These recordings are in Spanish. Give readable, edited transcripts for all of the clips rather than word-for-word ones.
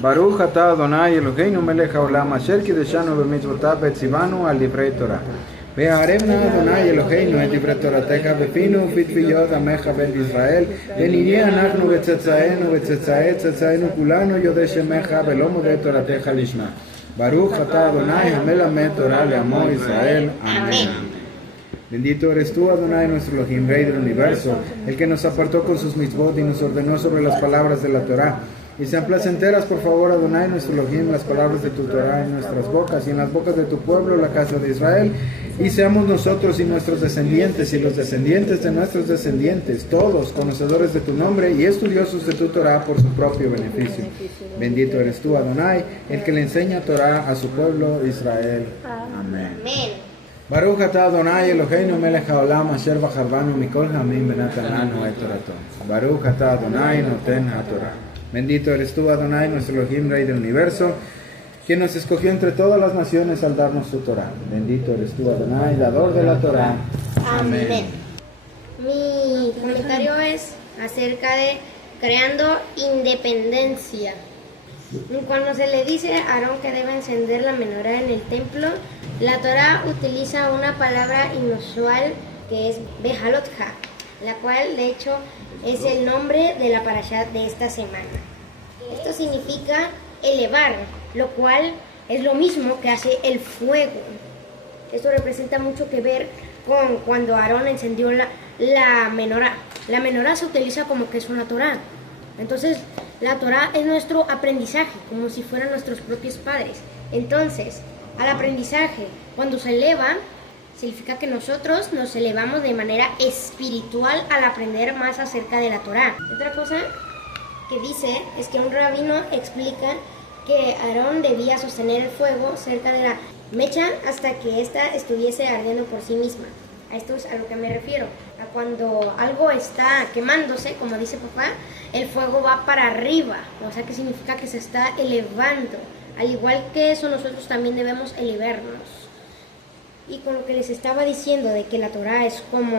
Baruch atah Adonai Eloheinu melech haolam asher kiddushanu b'mitzvotav v'tzivanu al divrei Torah. והערבנה אדוני אלוהינו את דברי תורתך בפינו ובתפיות עמך בית ישראל ונהיה אנחנו וצאצאינו וצאצאי צאצאינו כולנו יודעי שמך ולא מודה תורתך לשמה. ברוך אתה אדוני המלמד תורה לעמו ישראל. Amén. Bendito eres tú, Adonai, nuestro Elohim, Rey del universo, el que nos apartó con sus mitzvot y nos ordenó sobre las palabras de la Torah. Y sean placenteras, por favor, Adonai, nuestro Elohim, las palabras de tu Torah en nuestras bocas y en las bocas de tu pueblo, la casa de Israel. Y seamos nosotros y nuestros descendientes y los descendientes de nuestros descendientes, todos conocedores de tu nombre y estudiosos de tu Torah por su propio beneficio. Bendito eres tú, Adonai, el que le enseña Torah a su pueblo Israel. Amén. Baruch atah Adonai Eloheinu melech haolam asher bacharvanu mikol hamim benatan lanu et torato. Baruch atah Adonai noten haTorah. Bendito eres tú, Adonai, nuestro Elohim, Rey del universo, quien nos escogió entre todas las naciones al darnos su Torah. Bendito eres tú, Adonai, dador de la Torah. Amén. Mi comentario es acerca de creando independencia. Cuando se le dice a Aarón que debe encender la menorá en el templo, la Torah utiliza una palabra inusual que es behalotja, la cual de hecho es el nombre de la parashá de esta semana. Esto significa elevar, lo cual es lo mismo que hace el fuego. Esto representa mucho que ver con cuando Aarón encendió la menorá. La menorá se utiliza como que es una Torah. Entonces, la Torah es nuestro aprendizaje, como si fueran nuestros propios padres. Entonces, al aprendizaje, cuando se eleva, significa que nosotros nos elevamos de manera espiritual al aprender más acerca de la Torah. Otra cosa que dice es que un rabino explica que Aarón debía sostener el fuego cerca de la mecha hasta que ésta estuviese ardiendo por sí misma. A esto es a lo que me refiero. A cuando algo está quemándose, como dice papá, el fuego va para arriba. O sea que significa que se está elevando. Al igual que eso, nosotros también debemos elevarnos. Y con lo que les estaba diciendo de que la Torah es como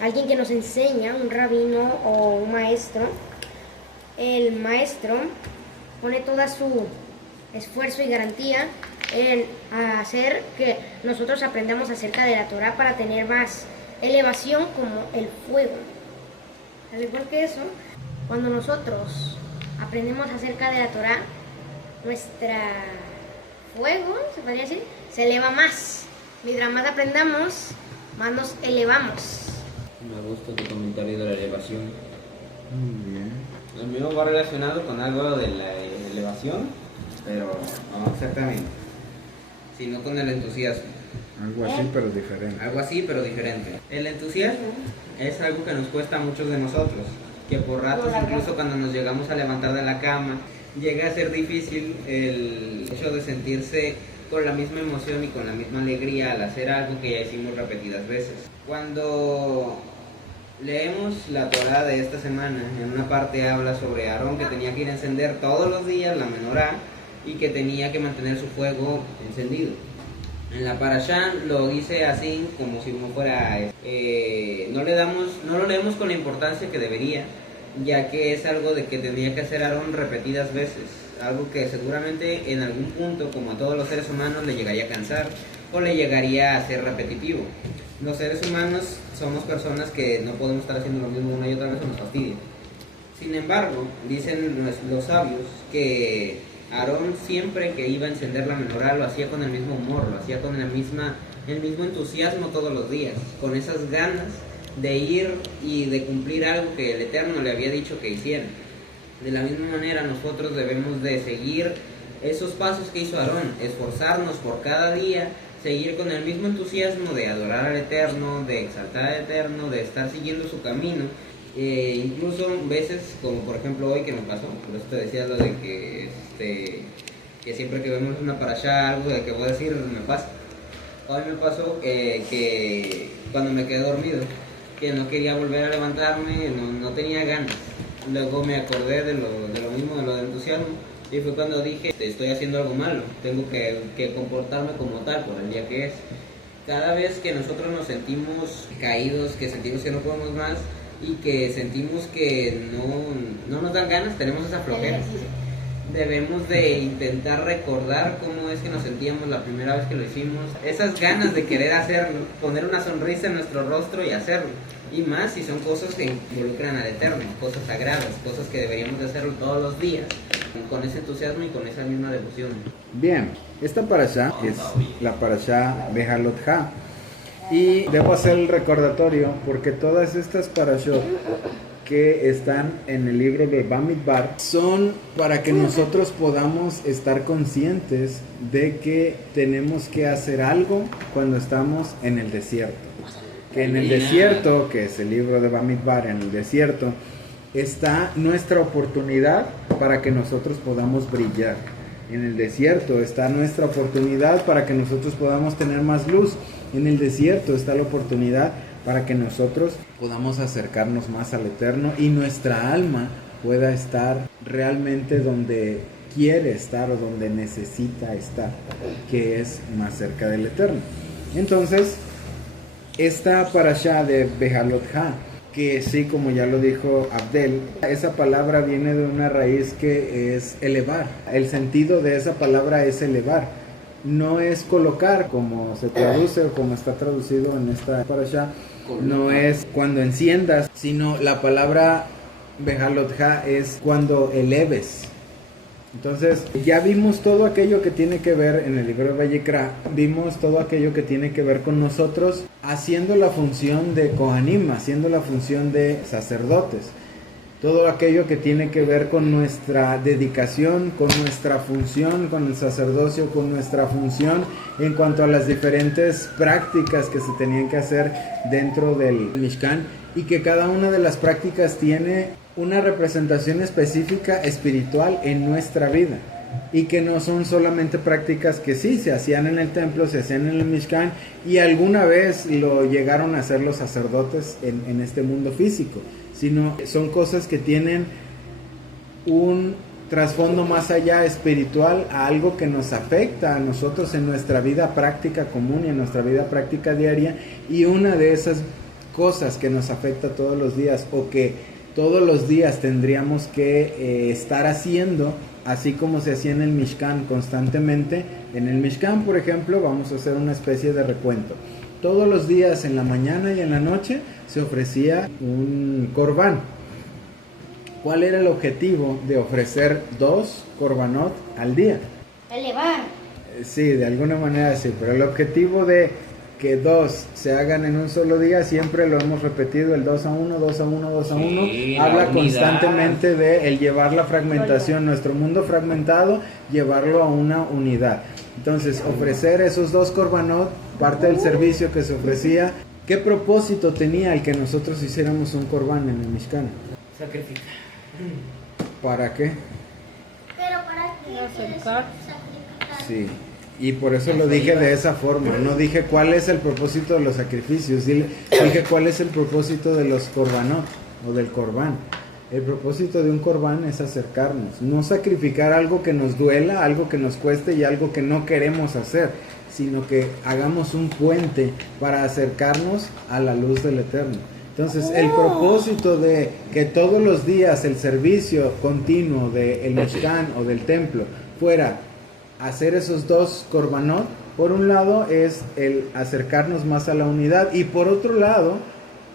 alguien que nos enseña, un rabino o un maestro, el maestro pone toda su esfuerzo y garantía en hacer que nosotros aprendamos acerca de la Torah para tener más elevación como el fuego. Al igual que eso, cuando nosotros aprendemos acerca de la Torah, nuestro fuego, se podría decir, se eleva más. Mientras más aprendamos, más nos elevamos. Me gusta tu comentario de la elevación. Muy bien. El mío va relacionado con algo de la elevación, pero no exactamente, sino con el entusiasmo. Algo así, pero diferente. Algo así, pero diferente. El entusiasmo es algo que nos cuesta a muchos de nosotros, que por ratos, incluso cuando nos llegamos a levantar de la cama, llega a ser difícil el hecho de sentirse con la misma emoción y con la misma alegría al hacer algo que ya hicimos repetidas veces. Cuando leemos la Torah de esta semana, en una parte habla sobre Aarón que tenía que ir a encender todos los días la menorá y que tenía que mantener su fuego encendido. En la parashá lo dice así como si no fuera... no lo leemos con la importancia que debería, ya que es algo de que tendría que hacer Aarón repetidas veces. Algo que seguramente en algún punto, como a todos los seres humanos, le llegaría a cansar o le llegaría a ser repetitivo. Los seres humanos somos personas que no podemos estar haciendo lo mismo una y otra vez o nos fastidia. Sin embargo, dicen los sabios que Aarón siempre que iba a encender la menorá lo hacía con el mismo humor, lo hacía con el mismo entusiasmo todos los días, con esas ganas de ir y de cumplir algo que el Eterno le había dicho que hiciera. De la misma manera nosotros debemos de seguir esos pasos que hizo Aarón, esforzarnos por cada día, seguir con el mismo entusiasmo de adorar al Eterno, de exaltar al Eterno, de estar siguiendo su camino. Incluso veces, como por ejemplo hoy que me pasó, por eso te decía lo de que siempre que vemos una parashá, algo de que voy a decir me pasa. Hoy me pasó que cuando me quedé dormido, que no quería volver a levantarme, no tenía ganas. Luego me acordé de lo mismo, de lo del entusiasmo, y fue cuando dije, estoy haciendo algo malo, tengo que comportarme como tal por el día que es. Cada vez que nosotros nos sentimos caídos, que sentimos que no podemos más y que sentimos que no nos dan ganas, tenemos esa flojera. debemos de intentar recordar cómo es que nos sentíamos la primera vez que lo hicimos, esas ganas de querer hacerlo, poner una sonrisa en nuestro rostro y hacerlo, y más si son cosas que involucran al Eterno, cosas sagradas, cosas que deberíamos de hacerlo todos los días, con ese entusiasmo y con esa misma devoción. Bien, esta parashá es la parashá Behalot Ha, y debo hacer el recordatorio porque todas estas parashot que están en el libro de Bamidbar son para que nosotros podamos estar conscientes de que tenemos que hacer algo cuando estamos en el desierto. Que en el desierto, que es el libro de Bamidbar, en el desierto está nuestra oportunidad para que nosotros podamos brillar. En el desierto está nuestra oportunidad para que nosotros podamos tener más luz. En el desierto está la oportunidad para que nosotros podamos acercarnos más al Eterno y nuestra alma pueda estar realmente donde quiere estar o donde necesita estar, que es más cerca del Eterno. Entonces, esta parashá de Behalot Ha, que sí, como ya lo dijo Abdel, esa palabra viene de una raíz que es elevar. El sentido de esa palabra es elevar. No es colocar, como se traduce o como está traducido en esta parashá. No es cuando enciendas, sino la palabra Behalot Ha es cuando eleves. Entonces, ya vimos todo aquello que tiene que ver en el libro de Vayikra, vimos todo aquello que tiene que ver con nosotros haciendo la función de Kohanim, haciendo la función de sacerdotes. Todo aquello que tiene que ver con nuestra dedicación, con nuestra función, con el sacerdocio, con nuestra función en cuanto a las diferentes prácticas que se tenían que hacer dentro del Mishkan, y que cada una de las prácticas tiene una representación específica espiritual en nuestra vida, y que no son solamente prácticas que sí se hacían en el templo, se hacían en el Mishkan, y alguna vez lo llegaron a hacer los sacerdotes en este mundo físico, sino son cosas que tienen un trasfondo más allá espiritual, a algo que nos afecta a nosotros en nuestra vida práctica común y en nuestra vida práctica diaria. Y una de esas cosas que nos afecta todos los días, o que todos los días tendríamos que estar haciendo, así como se hacía en el Mishkan constantemente. En el Mishkan, por ejemplo, vamos a hacer una especie de recuento. Todos los días, en la mañana y en la noche, se ofrecía un corbán. ¿Cuál era el objetivo de ofrecer 2 corbanot al día? Elevar. Sí, de alguna manera sí, pero el objetivo de que 2 se hagan en un solo día, siempre lo hemos repetido, el 2 a 1, 2 a 1, 2 a 1, sí, habla constantemente de el llevar la fragmentación, nuestro mundo fragmentado, llevarlo a una unidad. Entonces, ofrecer esos 2 korbanot, parte del servicio que se ofrecía. ¿Qué propósito tenía el que nosotros hiciéramos un corbán en el Mishkan? Sacrificar. ¿Para qué? Pero para qué sacrificar. Sí, y por eso lo dije de esa forma. No dije cuál es el propósito de los sacrificios, dije cuál es el propósito de los korbanot o del corbán. El propósito de un corbán es acercarnos, no sacrificar algo que nos duela, algo que nos cueste y algo que no queremos hacer, sino que hagamos un puente para acercarnos a la luz del Eterno. Entonces, el propósito de que todos los días el servicio continuo del Mishkan o del templo fuera hacer esos 2 korbanot, por un lado es el acercarnos más a la unidad, y por otro lado,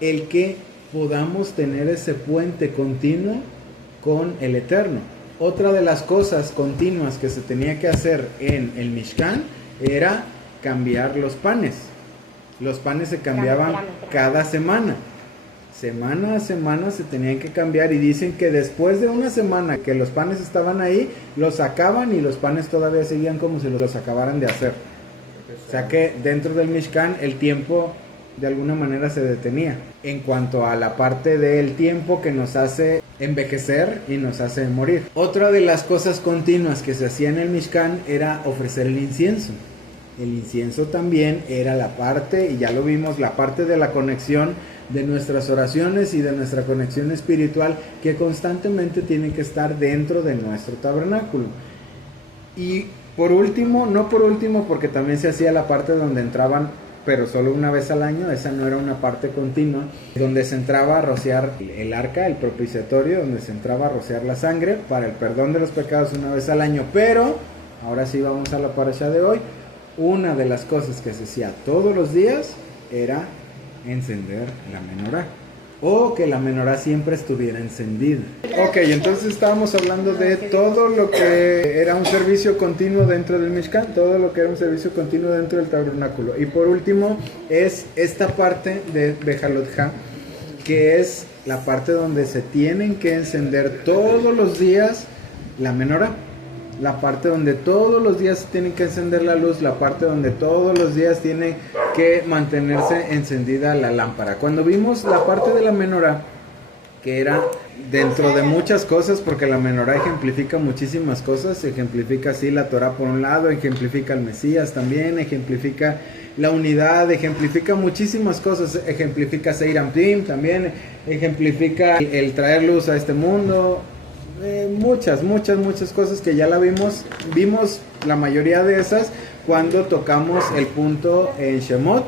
el que podamos tener ese puente continuo con el Eterno. Otra de las cosas continuas que se tenía que hacer en el Mishkan era cambiar los panes. Los panes se cambiaban cada semana. Semana a semana se tenían que cambiar, y dicen que después de una semana que los panes estaban ahí, los sacaban y los panes todavía seguían como si los acabaran de hacer. O sea que dentro del Mishkan el tiempo de alguna manera se detenía en cuanto a la parte del tiempo que nos hace envejecer y nos hace morir. Otra de las cosas continuas que se hacía en el Mishkan era ofrecer el incienso. El incienso también era la parte, y ya lo vimos, la parte de la conexión de nuestras oraciones y de nuestra conexión espiritual, que constantemente tiene que estar dentro de nuestro tabernáculo. Y por último, no por último, porque también se hacía la parte donde entraban pero solo una vez al año. Esa no era una parte continua, donde se entraba a rociar el arca, el propiciatorio, donde se entraba a rociar la sangre para el perdón de los pecados una vez al año. Pero, ahora sí vamos a la parashá de hoy. Una de las cosas que se hacía todos los días era encender la menorá, o que la menorá siempre estuviera encendida. Ok, entonces estábamos hablando de todo lo que era un servicio continuo dentro del Mishkan, todo lo que era un servicio continuo dentro del tabernáculo. Y por último es esta parte de Bejalotja, que es la parte donde se tienen que encender todos los días la menorá. La parte donde todos los días tienen que encender la luz, la parte donde todos los días tiene que mantenerse encendida la lámpara. Cuando vimos la parte de la menorá, que era dentro de muchas cosas, porque la menorá ejemplifica muchísimas cosas, ejemplifica así la Torah por un lado, ejemplifica el Mesías también, ejemplifica la unidad, ejemplifica muchísimas cosas, ejemplifica Seir Ampim también, ejemplifica el traer luz a este mundo. Muchas cosas que ya la vimos la mayoría de esas cuando tocamos el punto en Shemot,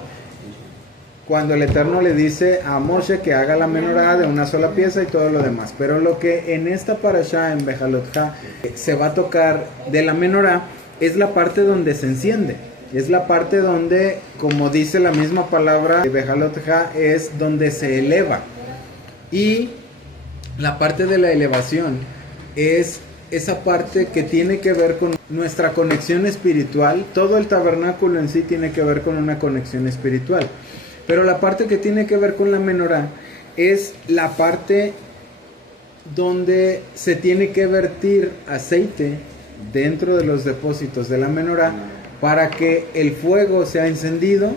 cuando el Eterno le dice a Moshe que haga la menorá de una sola pieza y todo lo demás. Pero lo que en esta parashá, en Bejalotja, se va a tocar de la menorá es la parte donde se enciende, es la parte donde, como dice la misma palabra de Bejalotja, es donde se eleva. Y la parte de la elevación es esa parte que tiene que ver con nuestra conexión espiritual. Todo el tabernáculo en sí tiene que ver con una conexión espiritual. Pero la parte que tiene que ver con la menorá es la parte donde se tiene que vertir aceite dentro de los depósitos de la menorá para que el fuego sea encendido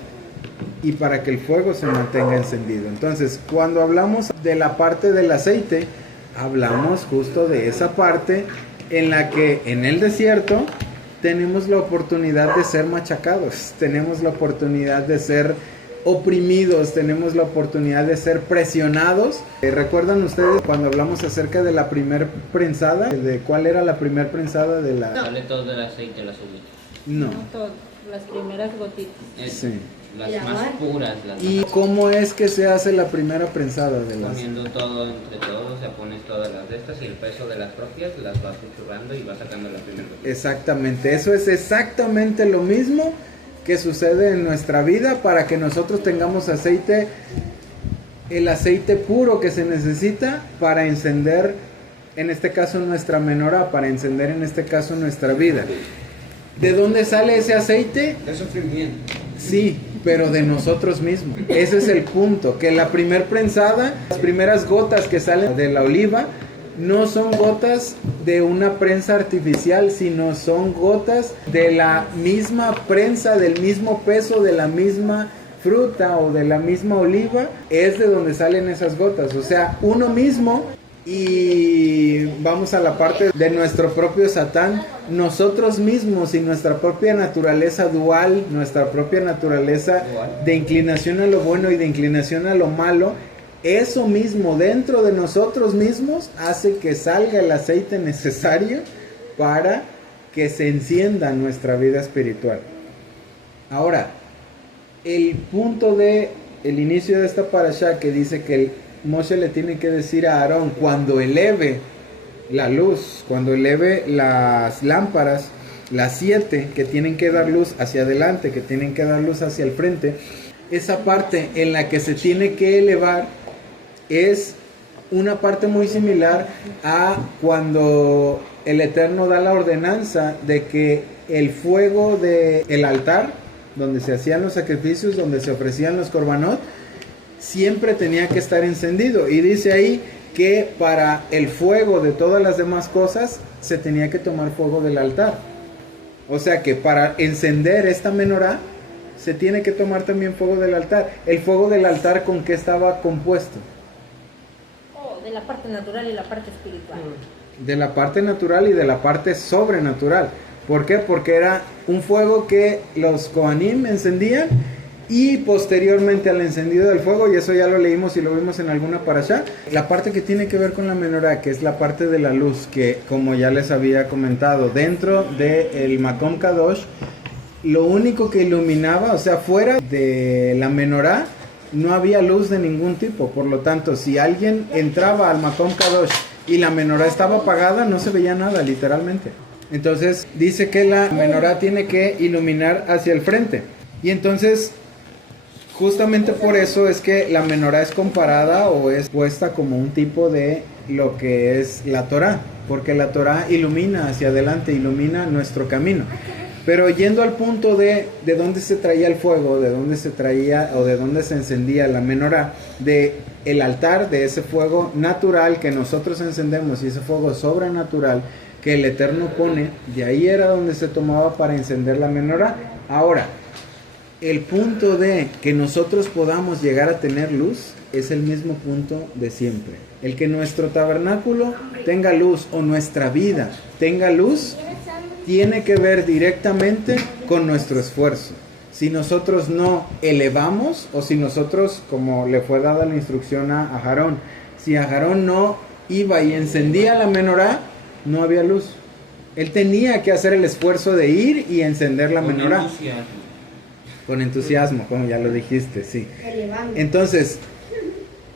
y para que el fuego se mantenga encendido. Entonces, cuando hablamos de la parte del aceite, hablamos justo de esa parte en la que en el desierto tenemos la oportunidad de ser machacados, tenemos la oportunidad de ser oprimidos, tenemos la oportunidad de ser presionados. ¿Recuerdan ustedes cuando hablamos acerca de la primer prensada? ¿De cuál era la primer prensada de la...? Sale todo el aceite, las uvitas. No. No todo, las primeras gotitas. Sí. Las más puras. ¿Y cómo es que se hace la primera prensada de las...? Poniendo todo entre todos, o sea, pones todas las de estas y el peso de las propias las vas susurrando y vas sacando la primera gotita. Exactamente, eso es exactamente lo mismo que sucede en nuestra vida para que nosotros tengamos aceite, el aceite puro que se necesita para encender, en este caso nuestra menorá, para encender en este caso nuestra vida. ¿De dónde sale ese aceite? De sufrimiento. Sí, pero de nosotros mismos. Ese es el punto, que la primer prensada, las primeras gotas que salen de la oliva, no son gotas de una prensa artificial, sino son gotas de la misma prensa, del mismo peso, de la misma fruta o de la misma oliva, es de donde salen esas gotas. O sea, uno mismo. Y vamos a la parte de nuestro propio Satán, nosotros mismos y nuestra propia naturaleza dual, nuestra propia naturaleza de inclinación a lo bueno y de inclinación a lo malo, eso mismo dentro de nosotros mismos hace que salga el aceite necesario para que se encienda nuestra vida espiritual. Ahora, el punto de el inicio de esta parashá que dice que Moshe le tiene que decir a Aarón cuando eleve la luz, cuando eleve las lámparas, las 7 que tienen que dar luz hacia adelante, que tienen que dar luz hacia el frente, esa parte en la que se tiene que elevar es una parte muy similar a cuando el Eterno da la ordenanza de que el fuego del altar, donde se hacían los sacrificios, donde se ofrecían los korbanot, siempre tenía que estar encendido. Y dice ahí que para el fuego de todas las demás cosas se tenía que tomar fuego del altar. O sea que para encender esta menorá se tiene que tomar también fuego del altar. El fuego del altar, ¿con qué estaba compuesto? De la parte natural y la parte espiritual. De la parte natural y de la parte sobrenatural. ¿Por qué? Porque era un fuego que los Kohanim encendían, y posteriormente al encendido del fuego, y eso ya lo leímos y lo vimos en alguna parashá, la parte que tiene que ver con la menorá, que es la parte de la luz, que como ya les había comentado, dentro del Makom Kadosh lo único que iluminaba, o sea, fuera de la menorá, no había luz de ningún tipo. Por lo tanto, si alguien entraba al Makom Kadosh y la menorá estaba apagada, no se veía nada, literalmente. Entonces, dice que la menorá tiene que iluminar hacia el frente. Y entonces, justamente por eso es que la menorá es comparada o es puesta como un tipo de lo que es la Torá. Porque la Torá ilumina hacia adelante, ilumina nuestro camino. Pero yendo al punto de dónde se traía el fuego, de dónde se traía o de dónde se encendía la menorá, de el altar, de ese fuego natural que nosotros encendemos y ese fuego sobrenatural que el Eterno pone, de ahí era donde se tomaba para encender la menorá. Ahora, el punto de que nosotros podamos llegar a tener luz es el mismo punto de siempre. El que nuestro tabernáculo tenga luz o nuestra vida tenga luz tiene que ver directamente con nuestro esfuerzo. Si nosotros no elevamos o si nosotros, como le fue dada la instrucción a Aarón, si Aarón no iba y encendía la menorá, no había luz. Él tenía que hacer el esfuerzo de ir y encender la menorá. Con entusiasmo, como ya lo dijiste, sí. Entonces,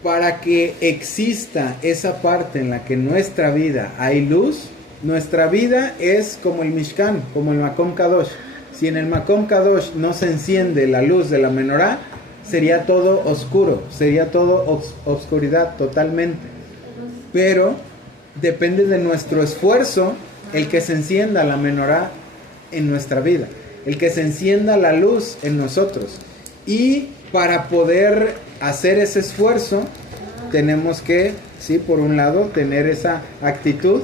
para que exista esa parte en la que en nuestra vida hay luz, nuestra vida es como el Mishkan, como el Makom Kadosh. Si en el Makom Kadosh no se enciende la luz de la menorá, sería todo oscuro, sería todo obscuridad totalmente. Pero depende de nuestro esfuerzo el que se encienda la menorá en nuestra vida, el que se encienda la luz en nosotros. Y para poder hacer ese esfuerzo, tenemos que, sí, por un lado, tener esa actitud,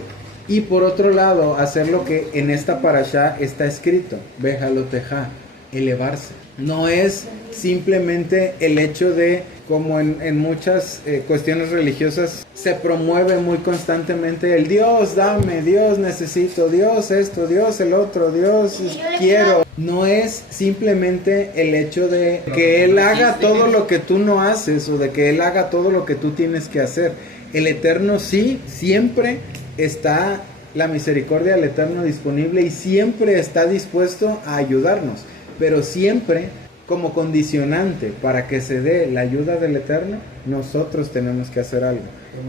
y por otro lado, hacer lo que en esta parashá está escrito, Bejalotejá, elevarse. No es simplemente el hecho de, como en muchas cuestiones religiosas, se promueve muy constantemente el Dios, dame, Dios, necesito, Dios esto, Dios el otro, Dios quiero. No es simplemente el hecho de que Él haga todo lo que tú no haces o de que Él haga todo lo que tú tienes que hacer. El Eterno sí, siempre está la misericordia del Eterno disponible y siempre está dispuesto a ayudarnos, pero siempre como condicionante para que se dé la ayuda del Eterno, nosotros tenemos que hacer algo.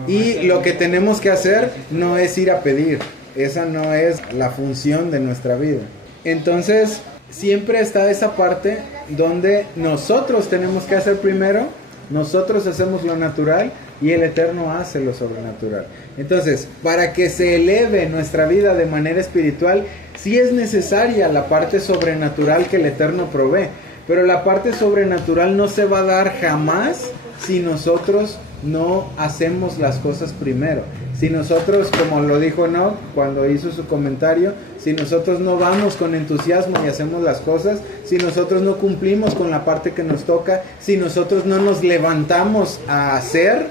Y lo que tenemos que hacer no es ir a pedir, esa no es la función de nuestra vida. Entonces, siempre está esa parte donde nosotros tenemos que hacer primero, nosotros hacemos lo natural y el Eterno hace lo sobrenatural. Entonces, para que se eleve nuestra vida de manera espiritual, sí es necesaria la parte sobrenatural que el Eterno provee. Pero la parte sobrenatural no se va a dar jamás si nosotros no hacemos las cosas primero. Si nosotros, como lo dijo Enoch cuando hizo su comentario, si nosotros no vamos con entusiasmo y hacemos las cosas, si nosotros no cumplimos con la parte que nos toca, si nosotros no nos levantamos a hacer,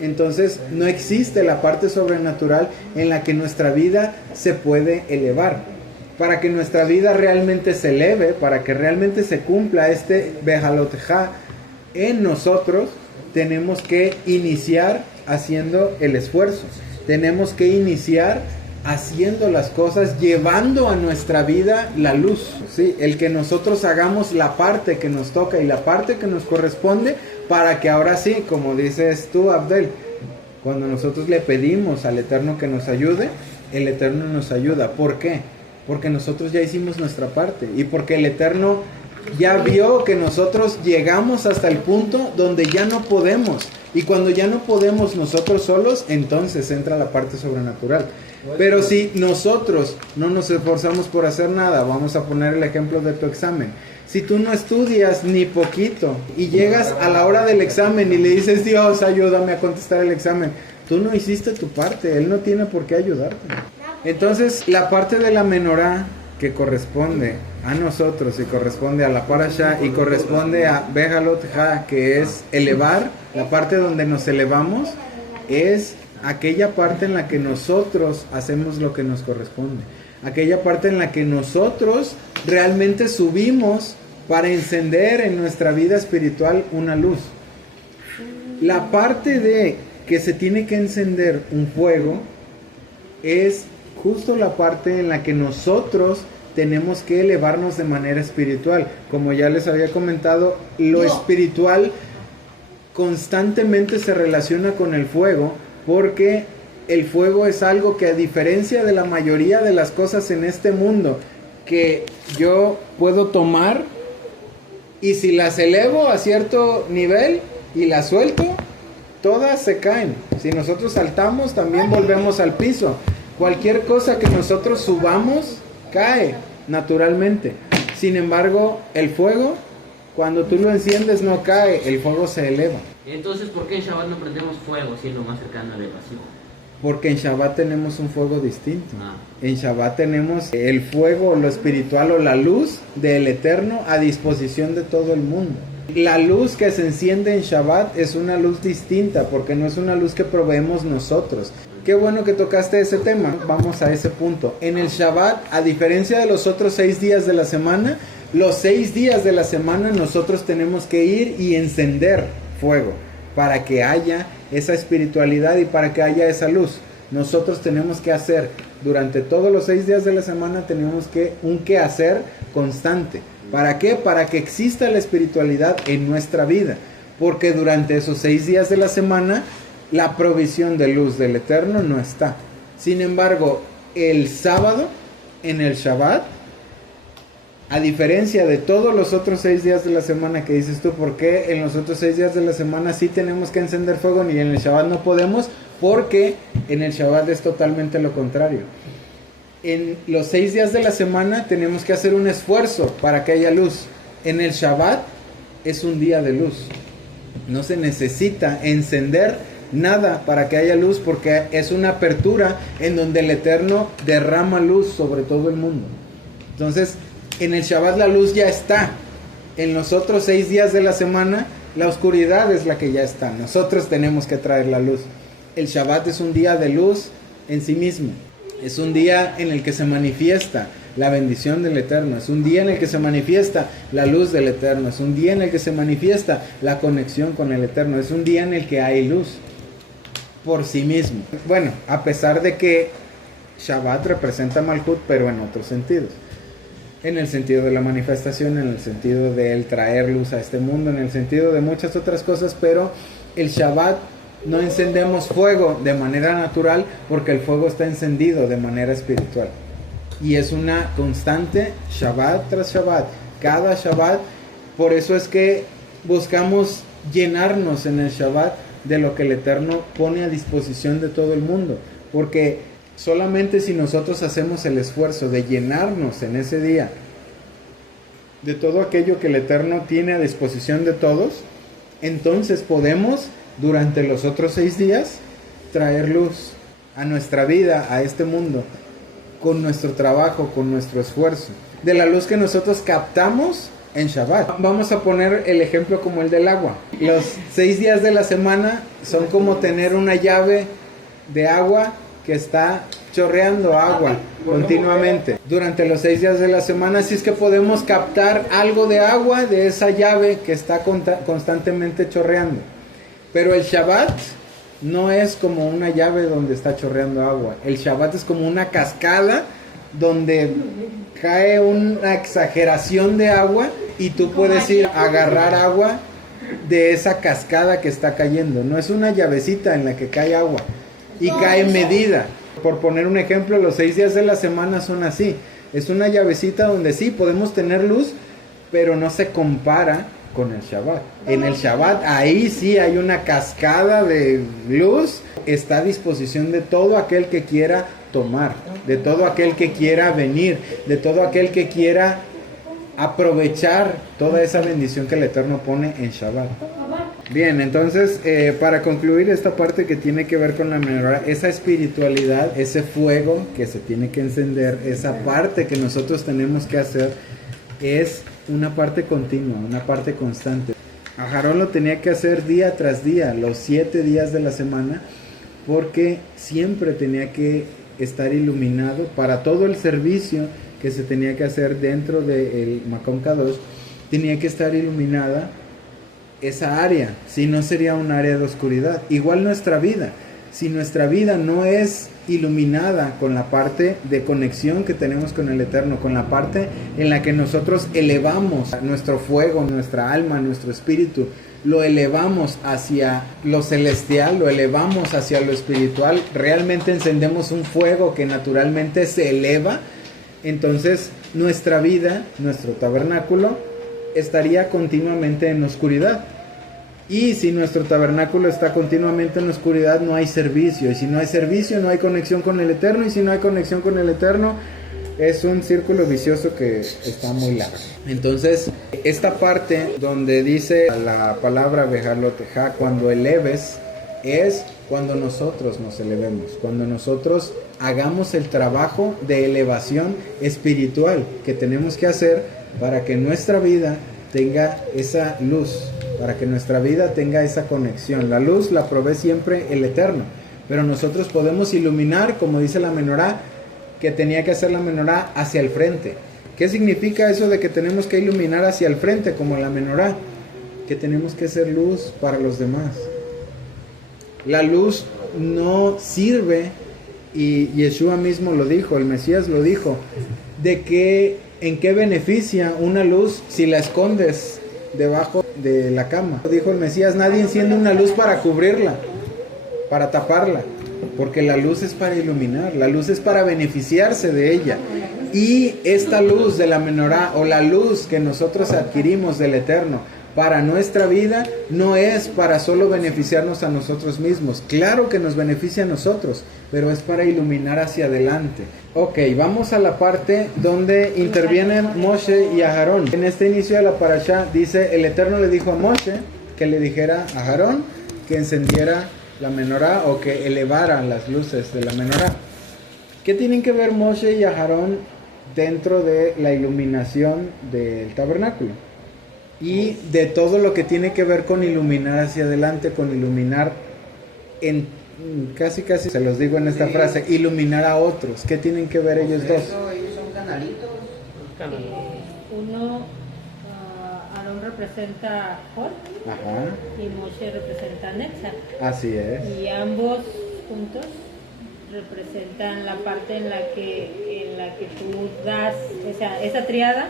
entonces no existe la parte sobrenatural en la que nuestra vida se puede elevar. Para que nuestra vida realmente se eleve, para que realmente se cumpla este Bejalotejá en nosotros, tenemos que iniciar haciendo el esfuerzo. Tenemos que iniciar haciendo las cosas, llevando a nuestra vida la luz. ¿Sí? El que nosotros hagamos la parte que nos toca y la parte que nos corresponde, para que ahora sí, como dices tú, Abdel, cuando nosotros le pedimos al Eterno que nos ayude, el Eterno nos ayuda. ¿Por qué? Porque nosotros ya hicimos nuestra parte y porque el Eterno ya vio que nosotros llegamos hasta el punto donde ya no podemos. Y cuando ya no podemos nosotros solos, entonces entra la parte sobrenatural. Pero si nosotros no nos esforzamos por hacer nada, vamos a poner el ejemplo de tu examen. Si tú no estudias ni poquito y llegas a la hora del examen y le dices, Dios, ayúdame a contestar el examen, tú no hiciste tu parte, Él no tiene por qué ayudarte. Entonces, la parte de la menorá que corresponde a nosotros y corresponde a la parashá y corresponde a Bejalotejá, que es elevar, la parte donde nos elevamos, es aquella parte en la que nosotros hacemos lo que nos corresponde. Aquella parte en la que nosotros realmente subimos para encender en nuestra vida espiritual una luz. La parte de que se tiene que encender un fuego es justo la parte en la que nosotros tenemos que elevarnos de manera espiritual. Como ya les había comentado, lo espiritual constantemente se relaciona con el fuego, porque el fuego es algo que, a diferencia de la mayoría de las cosas en este mundo, que yo puedo tomar y si las elevo a cierto nivel y las suelto, todas se caen. Si nosotros saltamos, también volvemos al piso. Cualquier cosa que nosotros subamos, cae naturalmente. Sin embargo, el fuego, cuando tú lo enciendes, no cae, el fuego se eleva. Entonces, ¿por qué en Shabbat no prendemos fuego si es lo más cercano a la elevación? Porque en Shabbat tenemos un fuego distinto. Ah. En Shabbat tenemos el fuego, lo espiritual o la luz del Eterno a disposición de todo el mundo. La luz que se enciende en Shabbat es una luz distinta, porque no es una luz que proveemos nosotros. Qué bueno que tocaste ese tema. Vamos a ese punto. En el Shabbat, a diferencia de los otros 6 días de la semana, los 6 días de la semana nosotros tenemos que ir y encender fuego para que haya esa espiritualidad y para que haya esa luz. Nosotros tenemos que hacer durante todos los 6 días de la semana, tenemos que un quehacer constante. ¿Para qué? Para que exista la espiritualidad en nuestra vida, porque durante esos 6 días de la semana la provisión de luz del Eterno no está. Sin embargo, el sábado, en el Shabbat, a diferencia de todos los otros 6 días de la semana que dices tú, ¿por qué en los otros 6 días de la semana sí tenemos que encender fuego y en el Shabbat no podemos? Porque en el Shabbat es totalmente lo contrario. En los 6 días de la semana tenemos que hacer un esfuerzo para que haya luz. En el Shabbat es un día de luz. No se necesita encender nada para que haya luz, porque es una apertura en donde el Eterno derrama luz sobre todo el mundo. Entonces, en el Shabbat la luz ya está. En los otros 6 días de la semana, la oscuridad es la que ya está. Nosotros tenemos que traer la luz. El Shabbat es un día de luz en sí mismo. Es un día en el que se manifiesta la bendición del Eterno. Es un día en el que se manifiesta la luz del Eterno. Es un día en el que se manifiesta la conexión con el Eterno. Es un día en el que hay luz por sí mismo. Bueno, a pesar de que Shabbat representa Malhut, pero en otros sentidos. En el sentido de la manifestación, en el sentido de el traer luz a este mundo, en el sentido de muchas otras cosas, pero el Shabbat no encendemos fuego de manera natural, porque el fuego está encendido de manera espiritual. Y es una constante, Shabbat tras Shabbat, cada Shabbat. Por eso es que buscamos llenarnos en el Shabbat de lo que el Eterno pone a disposición de todo el mundo, porque solamente si nosotros hacemos el esfuerzo de llenarnos en ese día de todo aquello que el Eterno tiene a disposición de todos, entonces podemos durante los otros 6 días traer luz a nuestra vida, a este mundo, con nuestro trabajo, con nuestro esfuerzo, de la luz que nosotros captamos en Shabbat. Vamos a poner el ejemplo como el del agua. Los 6 días de la semana son como tener una llave de agua que está chorreando agua continuamente. Durante los 6 días de la semana, si es que podemos captar algo de agua de esa llave que está constantemente chorreando. Pero el Shabbat no es como una llave donde está chorreando agua. El Shabbat es como una cascada donde cae una exageración de agua y tú puedes ir a agarrar agua de esa cascada que está cayendo. No es una llavecita en la que cae agua y cae medida. Por poner un ejemplo, los 6 días de la semana son así. Es una llavecita donde sí podemos tener luz, pero no se compara con el Shabbat. En el Shabbat ahí sí hay una cascada de luz. Está a disposición de todo aquel que quiera tomar, de todo aquel que quiera venir, de todo aquel que quiera aprovechar toda esa bendición que el Eterno pone en Shabbat. Bien, entonces para concluir esta parte que tiene que ver con la menorá, esa espiritualidad, ese fuego que se tiene que encender, esa parte que nosotros tenemos que hacer, es una parte continua, una parte constante. Aarón lo tenía que hacer día tras día, los 7 días de la semana, porque siempre tenía que estar iluminado para todo el servicio que se tenía que hacer dentro del Makom Kadosh. Tenía que estar iluminada esa área, si no sería un área de oscuridad. Igual nuestra vida, si nuestra vida no es iluminada con la parte de conexión que tenemos con el Eterno, con la parte en la que nosotros elevamos nuestro fuego, nuestra alma, nuestro espíritu, lo elevamos hacia lo celestial, lo elevamos hacia lo espiritual, realmente encendemos un fuego que naturalmente se eleva, entonces nuestra vida, nuestro tabernáculo, estaría continuamente en oscuridad. Y si nuestro tabernáculo está continuamente en oscuridad, no hay servicio. Y si no hay servicio, no hay conexión con el Eterno. Y si no hay conexión con el Eterno, es un círculo vicioso que está muy largo. Entonces, esta parte donde dice la palabra Behaloteja, cuando eleves, es cuando nosotros nos elevemos. Cuando nosotros hagamos el trabajo de elevación espiritual que tenemos que hacer para que nuestra vida tenga esa luz, para que nuestra vida tenga esa conexión. La luz la provee siempre el Eterno, pero nosotros podemos iluminar, como dice la menorá, que tenía que hacer la menorá hacia el frente. ¿Qué significa eso de que tenemos que iluminar hacia el frente, como la menorá? Que tenemos que ser luz para los demás. La luz no sirve, y Yeshua mismo lo dijo, el Mesías lo dijo, de que ¿en qué beneficia una luz si la escondes debajo de la cama? Dijo el Mesías, nadie enciende una luz para cubrirla, para taparla, porque la luz es para iluminar, la luz es para beneficiarse de ella. Y esta luz de la menorá, o la luz que nosotros adquirimos del Eterno para nuestra vida, no es para solo beneficiarnos a nosotros mismos. Claro que nos beneficia a nosotros, pero es para iluminar hacia adelante. Ok, vamos a la parte donde intervienen Moshe y Aarón. En este inicio de la parashá dice, el Eterno le dijo a Moshe que le dijera a Aarón que encendiera la menorá o que elevara las luces de la menorá. ¿Qué tienen que ver Moshe y Aarón dentro de la iluminación del tabernáculo? Y de todo lo que tiene que ver con iluminar hacia adelante, con iluminar en casi se los digo en esta frase, iluminar a otros. ¿Qué tienen que ver ellos dos? Ellos son canalitos. Uno, Aarón representa a Jod, Ajá, y Moshe representa a Netzach. así es. Y ambos juntos representan la parte en la que tú das esa triada.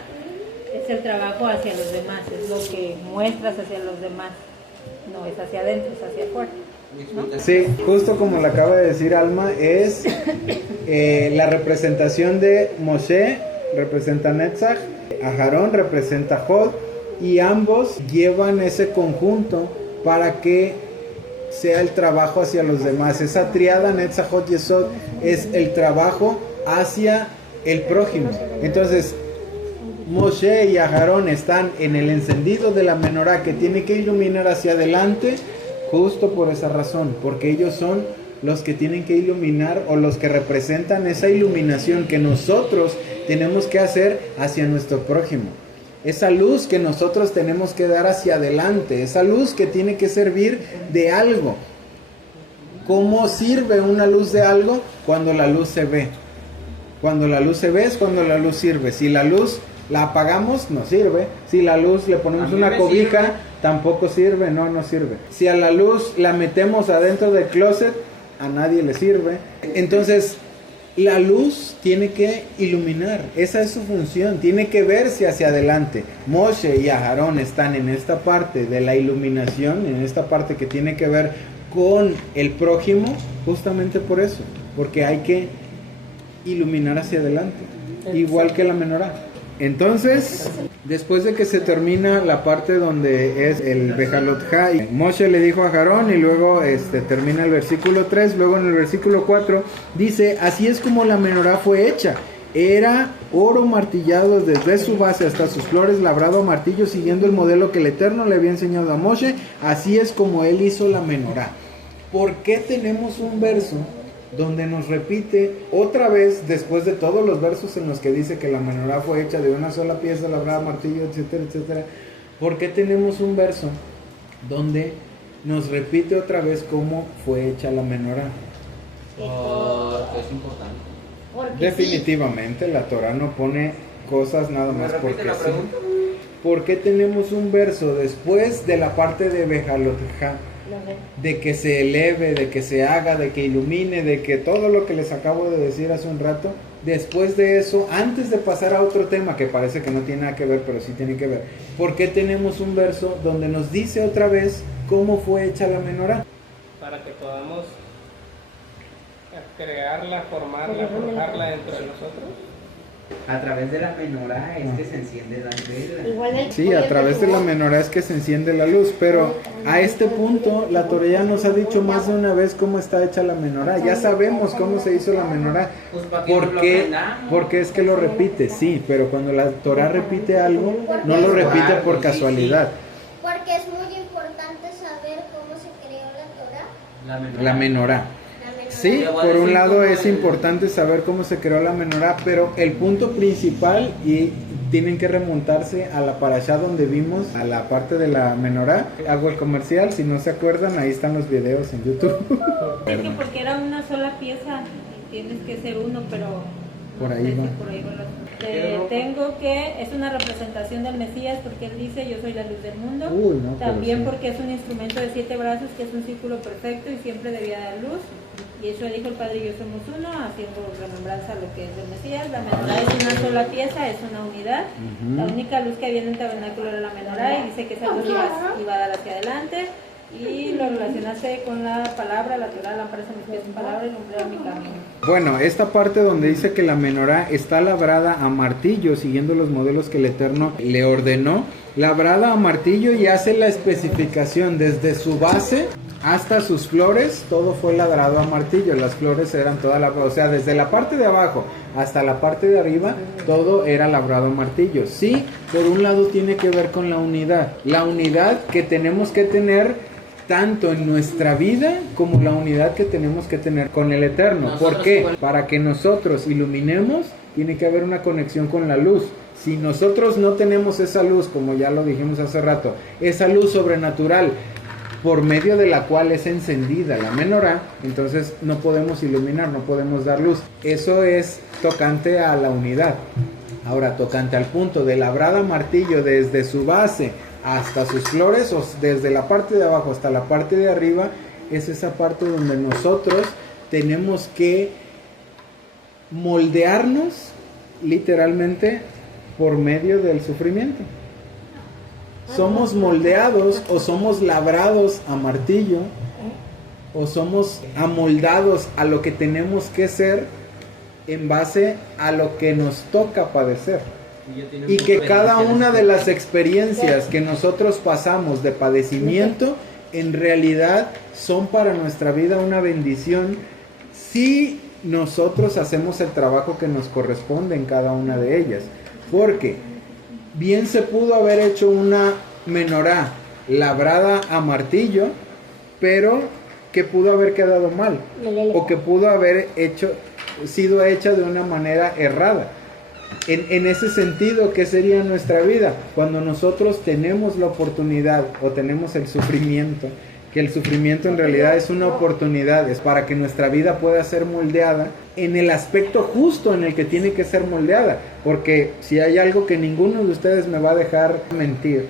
Es el trabajo hacia los demás, es lo que muestras hacia los demás, no es hacia adentro, es hacia afuera, ¿no? Sí, justo como lo acaba de decir Alma, es la representación de Moshe, representa Netzach, Aarón representa Jod, y ambos llevan ese conjunto para que sea el trabajo hacia los demás. Esa triada Netzach, Jod, Yesod es el trabajo hacia el prójimo. Entonces, Moshe y Aarón están en el encendido de la menorá que tiene que iluminar hacia adelante, justo por esa razón, porque ellos son los que tienen que iluminar, o los que representan esa iluminación que nosotros tenemos que hacer hacia nuestro prójimo. Esa luz que nosotros tenemos que dar hacia adelante, esa luz que tiene que servir de algo. ¿Cómo sirve una luz de algo? Cuando la luz se ve. Cuando la luz se ve es cuando la luz sirve. Si la luz la apagamos, no sirve. Si la luz le ponemos una cobija, sirve. Tampoco sirve, no sirve. Si a la luz la metemos adentro del closet, a nadie le sirve. Entonces, la luz tiene que iluminar. Esa es su función, tiene que verse hacia adelante. Moshe y Aarón están en esta parte de la iluminación, en esta parte que tiene que ver con el prójimo, justamente por eso, porque hay que iluminar hacia adelante, igual que la menorá. Entonces, después de que se termina la parte donde es el Bejalotja, Moshe le dijo a Aarón, y luego termina el versículo 3, luego en el versículo 4 dice, así es como la menorá fue hecha. Era oro martillado desde su base hasta sus flores, labrado a martillo, siguiendo el modelo que el Eterno le había enseñado a Moshe. Así es como él hizo la menorá. ¿Por qué tenemos un verso donde nos repite otra vez, después de todos los versos en los que dice que la menorá fue hecha de una sola pieza, labrada a martillo, etcétera, etcétera? ¿Por qué tenemos un verso donde nos repite otra vez cómo fue hecha la menorá? Porque es importante. Porque Definitivamente sí. La Torah no pone cosas nada más porque la sí. pregunta? ¿Por qué tenemos un verso después de la parte de Bejalotja de que se eleve, de que se haga, de que ilumine, de que todo lo que les acabo de decir hace un rato. Después de eso, antes de pasar a otro tema que parece que no tiene nada que ver, pero sí tiene que ver, ¿por qué tenemos un verso donde nos dice otra vez cómo fue hecha la menorá? Para que podamos crearla, formarla, forjarla dentro de nosotros. A través de la menorá es que se enciende la vela. Sí, a través de la menorá es que se enciende la luz, pero a este punto la Torá ya nos ha dicho más de una vez cómo está hecha la menorá. Ya sabemos cómo se hizo la menorá. Pues para que ¿Por nos lo qué? aprendamos. Porque es que lo repite, sí, pero cuando la Torá repite algo, no lo repite por casualidad. Porque es muy importante saber cómo se creó la Torá. La menorá. Sí, por un lado es importante saber cómo se creó la menorá, pero el punto principal, y tienen que remontarse a la parashá donde vimos a la parte de la menorá. Hago el comercial, si no se acuerdan, ahí están los videos en YouTube. Es que porque era una sola pieza, y tienes que ser uno, pero Por no ahí sé va. si por ahí va la- tengo que, es una representación del Mesías, porque él dice, yo soy la luz del mundo. Uy, no, pero También sí. porque es un instrumento de 7 brazos, que es un círculo perfecto y siempre debía dar luz. Y eso dijo el Padre y yo somos uno, haciendo remembranza a lo que es del Mesías. La menorá es una sola pieza, es una unidad. La única luz que había en el tabernáculo era la menorá, y dice que esa luz iba a dar hacia adelante. Y lo relacionaste con la palabra, la Torá, lámpara a mis pies en palabra y lumbrera mi camino. Bueno, esta parte donde dice que la menorá está labrada a martillo, siguiendo los modelos que el Eterno le ordenó, labrada a martillo, y hace la especificación desde su base hasta sus flores, todo fue labrado a martillo. Las flores eran toda la, o sea, desde la parte de abajo hasta la parte de arriba, todo era labrado a martillo. Sí, por un lado tiene que ver con la unidad que tenemos que tener tanto en nuestra vida como la unidad que tenemos que tener con el Eterno. ¿Por qué? Para que nosotros iluminemos, tiene que haber una conexión con la luz. Si nosotros no tenemos esa luz, como ya lo dijimos hace rato, esa luz sobrenatural por medio de la cual es encendida la menorá, entonces no podemos iluminar, no podemos dar luz. Eso es tocante a la unidad. Ahora, tocante al punto de labrada a martillo desde su base hasta sus flores, o desde la parte de abajo hasta la parte de arriba, es esa parte donde nosotros tenemos que moldearnos literalmente por medio del sufrimiento. Somos moldeados o somos labrados a martillo, o somos amoldados a lo que tenemos que ser en base a lo que nos toca padecer. Y que cada una de las experiencias que nosotros pasamos de padecimiento en realidad son para nuestra vida una bendición si nosotros hacemos el trabajo que nos corresponde en cada una de ellas. Porque bien se pudo haber hecho una menorá labrada a martillo, pero que pudo haber quedado mal, o que pudo haber sido hecha de una manera errada. En ese sentido, ¿qué sería nuestra vida? Cuando nosotros tenemos la oportunidad o tenemos el sufrimiento, que el sufrimiento en realidad es una oportunidad, es para que nuestra vida pueda ser moldeada en el aspecto justo en el que tiene que ser moldeada. Porque si hay algo que ninguno de ustedes me va a dejar mentir,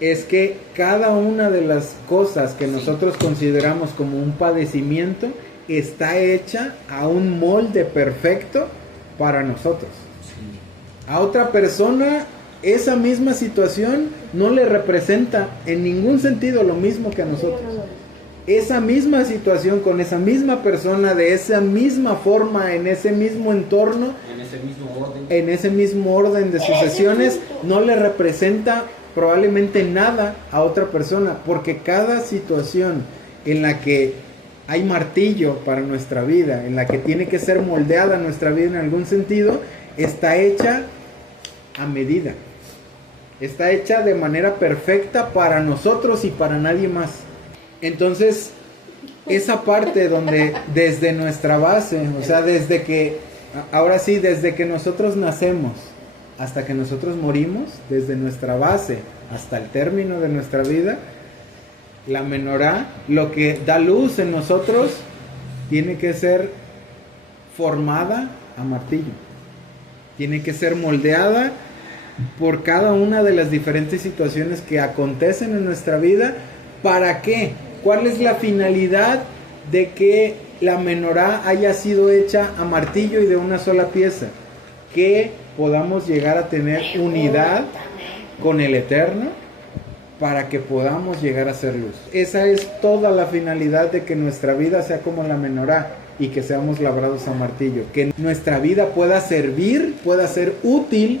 es que cada una de las cosas que nosotros consideramos como un padecimiento está hecha a un molde perfecto para nosotros. A otra persona esa misma situación no le representa en ningún sentido lo mismo que a nosotros. Esa misma situación con esa misma persona, de esa misma forma, en ese mismo entorno, en ese mismo orden de sucesiones, no le representa probablemente nada a otra persona, porque cada situación en la que hay martillo para nuestra vida, en la que tiene que ser moldeada nuestra vida en algún sentido, está hecha a medida, está hecha de manera perfecta para nosotros y para nadie más. Entonces, esa parte donde desde nuestra base, o sea, desde que nosotros nacemos hasta que nosotros morimos, desde nuestra base hasta el término de nuestra vida, la menorá, lo que da luz en nosotros, tiene que ser formada a martillo. Tiene que ser moldeada por cada una de las diferentes situaciones que acontecen en nuestra vida. ¿Para qué? ¿Cuál es la finalidad de que la menorá haya sido hecha a martillo y de una sola pieza? Que podamos llegar a tener unidad con el Eterno para que podamos llegar a ser luz. Esa es toda la finalidad de que nuestra vida sea como la menorá y que seamos labrados a martillo. Que nuestra vida pueda servir, pueda ser útil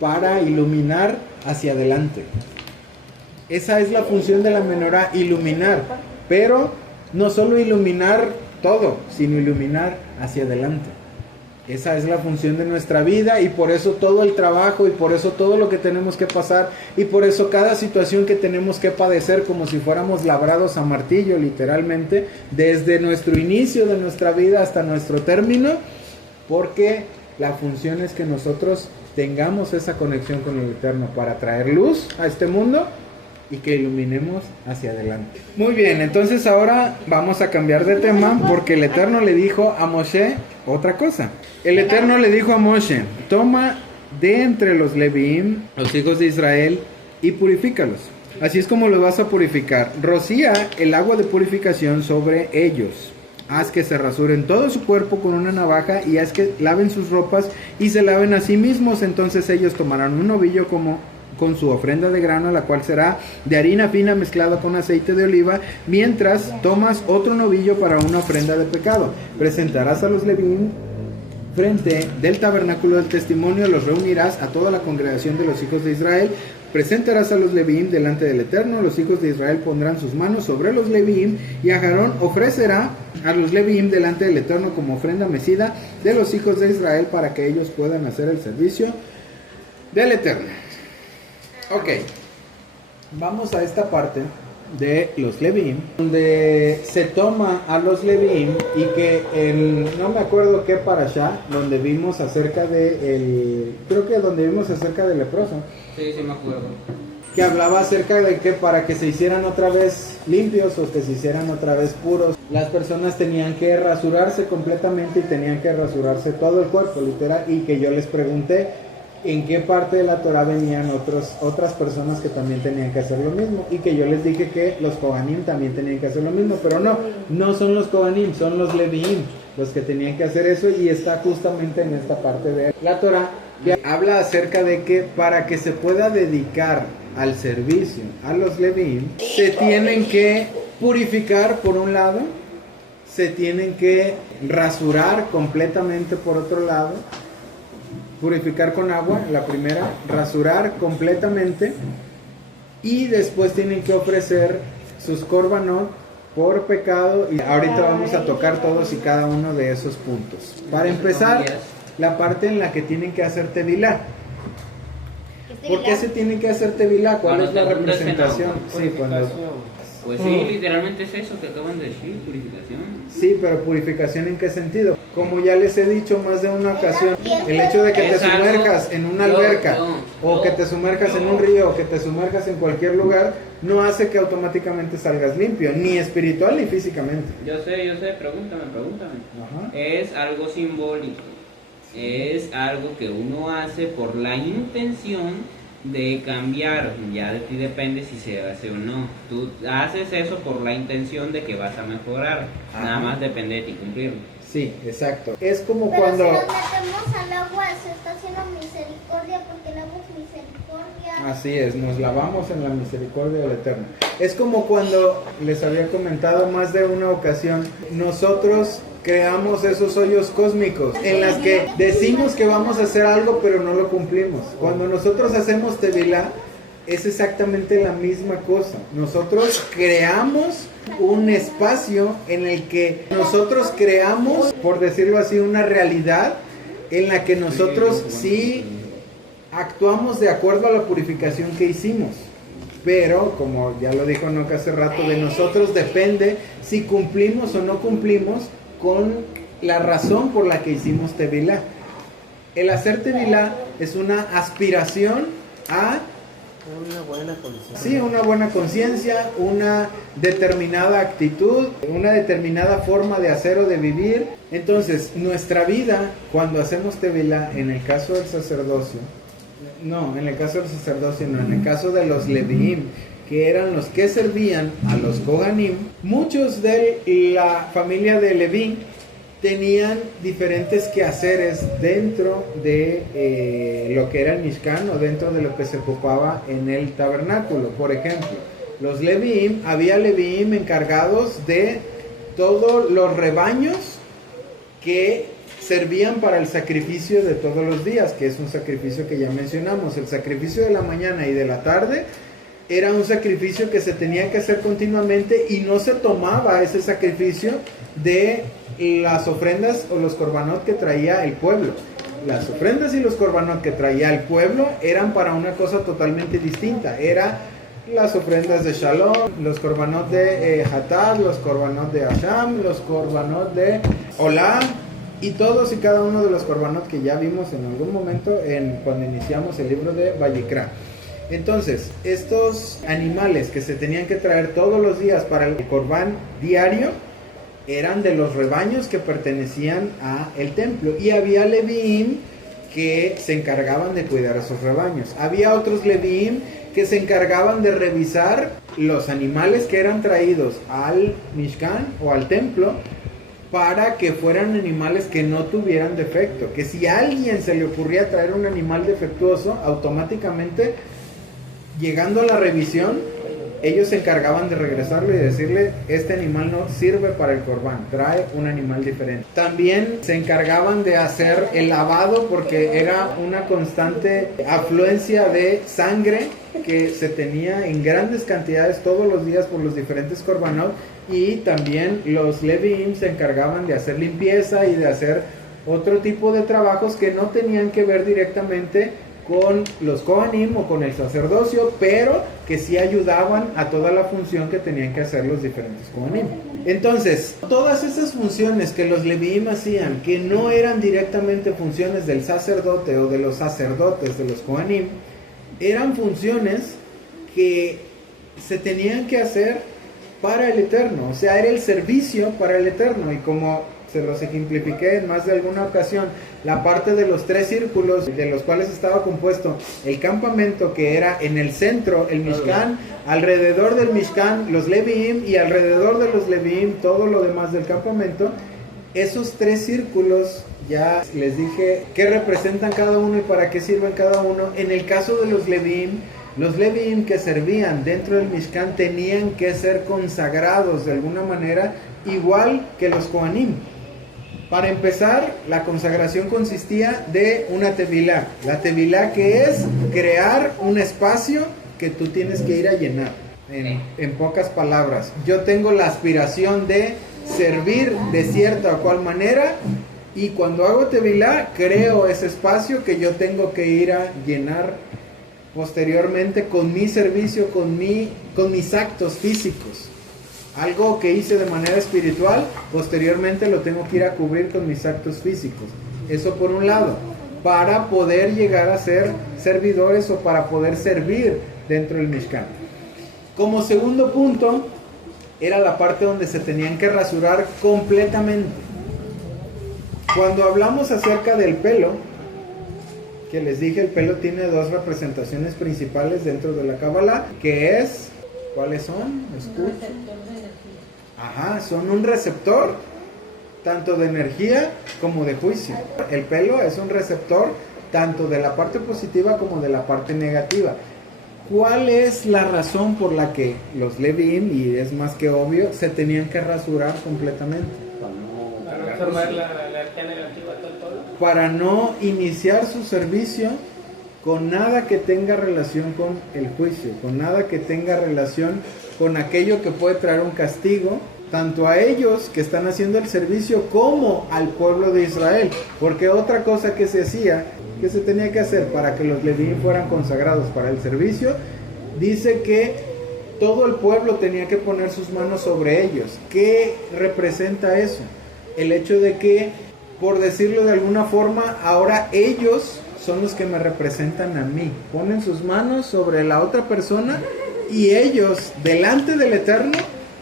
para iluminar hacia adelante. Esa es la función de la menorá, iluminar. Pero no solo iluminar todo, sino iluminar hacia adelante. Esa es la función de nuestra vida, y por eso todo el trabajo, y por eso todo lo que tenemos que pasar, y por eso cada situación que tenemos que padecer, como si fuéramos labrados a martillo, literalmente, desde nuestro inicio de nuestra vida hasta nuestro término, porque la función es que nosotros tengamos esa conexión con el Eterno para traer luz a este mundo y que iluminemos hacia adelante. Muy bien, entonces ahora vamos a cambiar de tema, porque el Eterno le dijo a Moshe otra cosa. El Eterno le dijo a Moshe: toma de entre los Leviim, los hijos de Israel, y purifícalos. Así es como los vas a purificar. Rocía el agua de purificación sobre ellos. Haz que se rasuren todo su cuerpo con una navaja, y haz que laven sus ropas y se laven a sí mismos. Entonces ellos tomarán un novillo con su ofrenda de grano, la cual será de harina fina mezclada con aceite de oliva, mientras tomas otro novillo para una ofrenda de pecado. Presentarás a los Levín frente del tabernáculo del testimonio, los reunirás a toda la congregación de los hijos de Israel. Presentarás a los Levín delante del Eterno. Los hijos de Israel pondrán sus manos sobre los Levín, y Aarón ofrecerá a los Levín delante del Eterno como ofrenda mecida de los hijos de Israel, para que ellos puedan hacer el servicio del Eterno. Ok, vamos a esta parte de los Levín, donde se toma a los Levín, y que no me acuerdo qué parashá, donde vimos acerca creo que donde vimos acerca del leproso. Sí, sí me acuerdo. Que hablaba acerca de que para que se hicieran otra vez limpios, o que se hicieran otra vez puros, las personas tenían que rasurarse completamente, y tenían que rasurarse todo el cuerpo, literal. Y que yo les pregunté en qué parte de la Torah venían otras personas que también tenían que hacer lo mismo, y que yo les dije que los Kohanim también tenían que hacer lo mismo, pero no son los Kohanim, son los Leviim los que tenían que hacer eso. Y está justamente en esta parte de la Torah que habla acerca de que para que se pueda dedicar al servicio a los Leviim, se tienen que purificar por un lado, se tienen que rasurar completamente por otro lado. Purificar con agua, la primera, rasurar completamente, y después tienen que ofrecer sus korbanot por pecado. Y ahorita vamos a tocar todos y cada uno de esos puntos. Para empezar, la parte en la que tienen que hacer tevilá. ¿Por qué se tienen que hacer tevilá? ¿Cuál es la representación? Sí, Pues sí, literalmente es eso que acaban de decir, purificación. Sí, pero purificación ¿en qué sentido? Como ya les he dicho más de una ocasión, el hecho de que te sumerjas en una alberca, o que te sumerjas en un río, o que te sumerjas en cualquier lugar, no hace que automáticamente salgas limpio, ni espiritual ni físicamente. Yo sé, pregúntame. Ajá. Es algo simbólico, es algo que uno hace por la intención de cambiar. Ya de ti depende si se hace o no. Tú haces eso por la intención de que vas a mejorar. Ajá. Nada más depende de ti cumplirlo. Sí, exacto. Es como Pero cuando... si nos metemos al agua, se está haciendo misericordia, porque el agua es misericordia. Así es, nos lavamos en la misericordia del Eterno. Es como cuando les había comentado más de una ocasión, nosotros creamos esos hoyos cósmicos en las que decimos que vamos a hacer algo, pero no lo cumplimos. Cuando nosotros hacemos tevilá, es exactamente la misma cosa. Nosotros creamos un espacio en el que nosotros creamos, por decirlo así, una realidad en la que nosotros sí actuamos de acuerdo a la purificación que hicimos. Pero, como ya lo dijo Noca hace rato, de nosotros depende si cumplimos o no cumplimos con la razón por la que hicimos tevilá. El hacer tevilá es una aspiración a Una buena conciencia. sí, una buena conciencia, una determinada actitud, una determinada forma de hacer o de vivir. Entonces, nuestra vida, cuando hacemos tevilá, en el caso del sacerdocio, no, en el caso de los que eran los que servían a los Kohanim, muchos de la familia de Leví tenían diferentes quehaceres dentro de lo que era el Mishkan o dentro de lo que se ocupaba en el tabernáculo. Por ejemplo, los Leviim, había Leviim encargados de todos los rebaños que servían para el sacrificio de todos los días, que es un sacrificio que ya mencionamos. El sacrificio de la mañana y de la tarde era un sacrificio que se tenía que hacer continuamente y no se tomaba ese sacrificio de las ofrendas o los korbanot que traía el pueblo. Las ofrendas y los korbanot que traía el pueblo eran para una cosa totalmente distinta. Era las ofrendas de Shalom, los korbanot de Hatat, los korbanot de Asham, los korbanot de Olam, y todos y cada uno de los korbanot que ya vimos en algún momento cuando iniciamos el libro de Vayikra. Entonces, estos animales que se tenían que traer todos los días para el korban diario eran de los rebaños que pertenecían al templo, y había Leviim que se encargaban de cuidar esos rebaños. Había otros Leviim que se encargaban de revisar los animales que eran traídos al Mishkan o al templo para que fueran animales que no tuvieran defecto, que si a alguien se le ocurría traer un animal defectuoso, automáticamente llegando a la revisión ellos se encargaban de regresarlo y decirle: este animal no sirve para el corbán, trae un animal diferente. También se encargaban de hacer el lavado, porque era una constante afluencia de sangre que se tenía en grandes cantidades todos los días por los diferentes korbanot, y también los Leviim se encargaban de hacer limpieza y de hacer otro tipo de trabajos que no tenían que ver directamente con los Kohanim o con el sacerdocio, pero que sí ayudaban a toda la función que tenían que hacer los diferentes Kohanim. Entonces, todas esas funciones que los Leviim hacían, que no eran directamente funciones del sacerdote o de los sacerdotes de los Kohanim, eran funciones que se tenían que hacer para el Eterno, o sea, era el servicio para el Eterno. Y como se los ejemplifiqué en más de alguna ocasión, la parte de los 3 círculos de los cuales estaba compuesto el campamento, que era en el centro el Mishkan, alrededor del Mishkan los Leviim, y alrededor de los Leviim todo lo demás del campamento. Esos 3 círculos ya les dije qué representan cada uno y para qué sirven cada uno. En el caso de los Leviim que servían dentro del Mishkan tenían que ser consagrados de alguna manera, igual que los Kohanim. Para empezar, la consagración consistía de una tevilá. La tevilá, que es crear un espacio que tú tienes que ir a llenar. En pocas palabras, yo tengo la aspiración de servir de cierta o cual manera, y cuando hago tevilá creo ese espacio que yo tengo que ir a llenar posteriormente con mi servicio, con mis actos físicos. Algo que hice de manera espiritual, posteriormente lo tengo que ir a cubrir con mis actos físicos. Eso por un lado, para poder llegar a ser servidores o para poder servir dentro del Mishkan. Como segundo punto, era la parte donde se tenían que rasurar completamente. Cuando hablamos acerca del pelo, que les dije, el pelo tiene 2 representaciones principales dentro de la Kabbalah, que es, ¿cuáles son? Escucha. Ajá, son un receptor tanto de energía como de juicio. El pelo es un receptor tanto de la parte positiva como de la parte negativa. ¿Cuál es la razón por la que los Leviim, y es más que obvio, se tenían que rasurar completamente? Para absorber la energía negativa de todo el pueblo. Para no iniciar su servicio con nada que tenga relación con el juicio, con nada que tenga relación con aquello que puede traer un castigo, tanto a ellos que están haciendo el servicio como al pueblo de Israel. Porque otra cosa que se hacía, que se tenía que hacer para que los Leviim fueran consagrados para el servicio, dice que todo el pueblo tenía que poner sus manos sobre ellos. ¿Qué representa eso? El hecho de que, por decirlo de alguna forma, ahora ellos son los que me representan a mí. Ponen sus manos sobre la otra persona y ellos, delante del Eterno,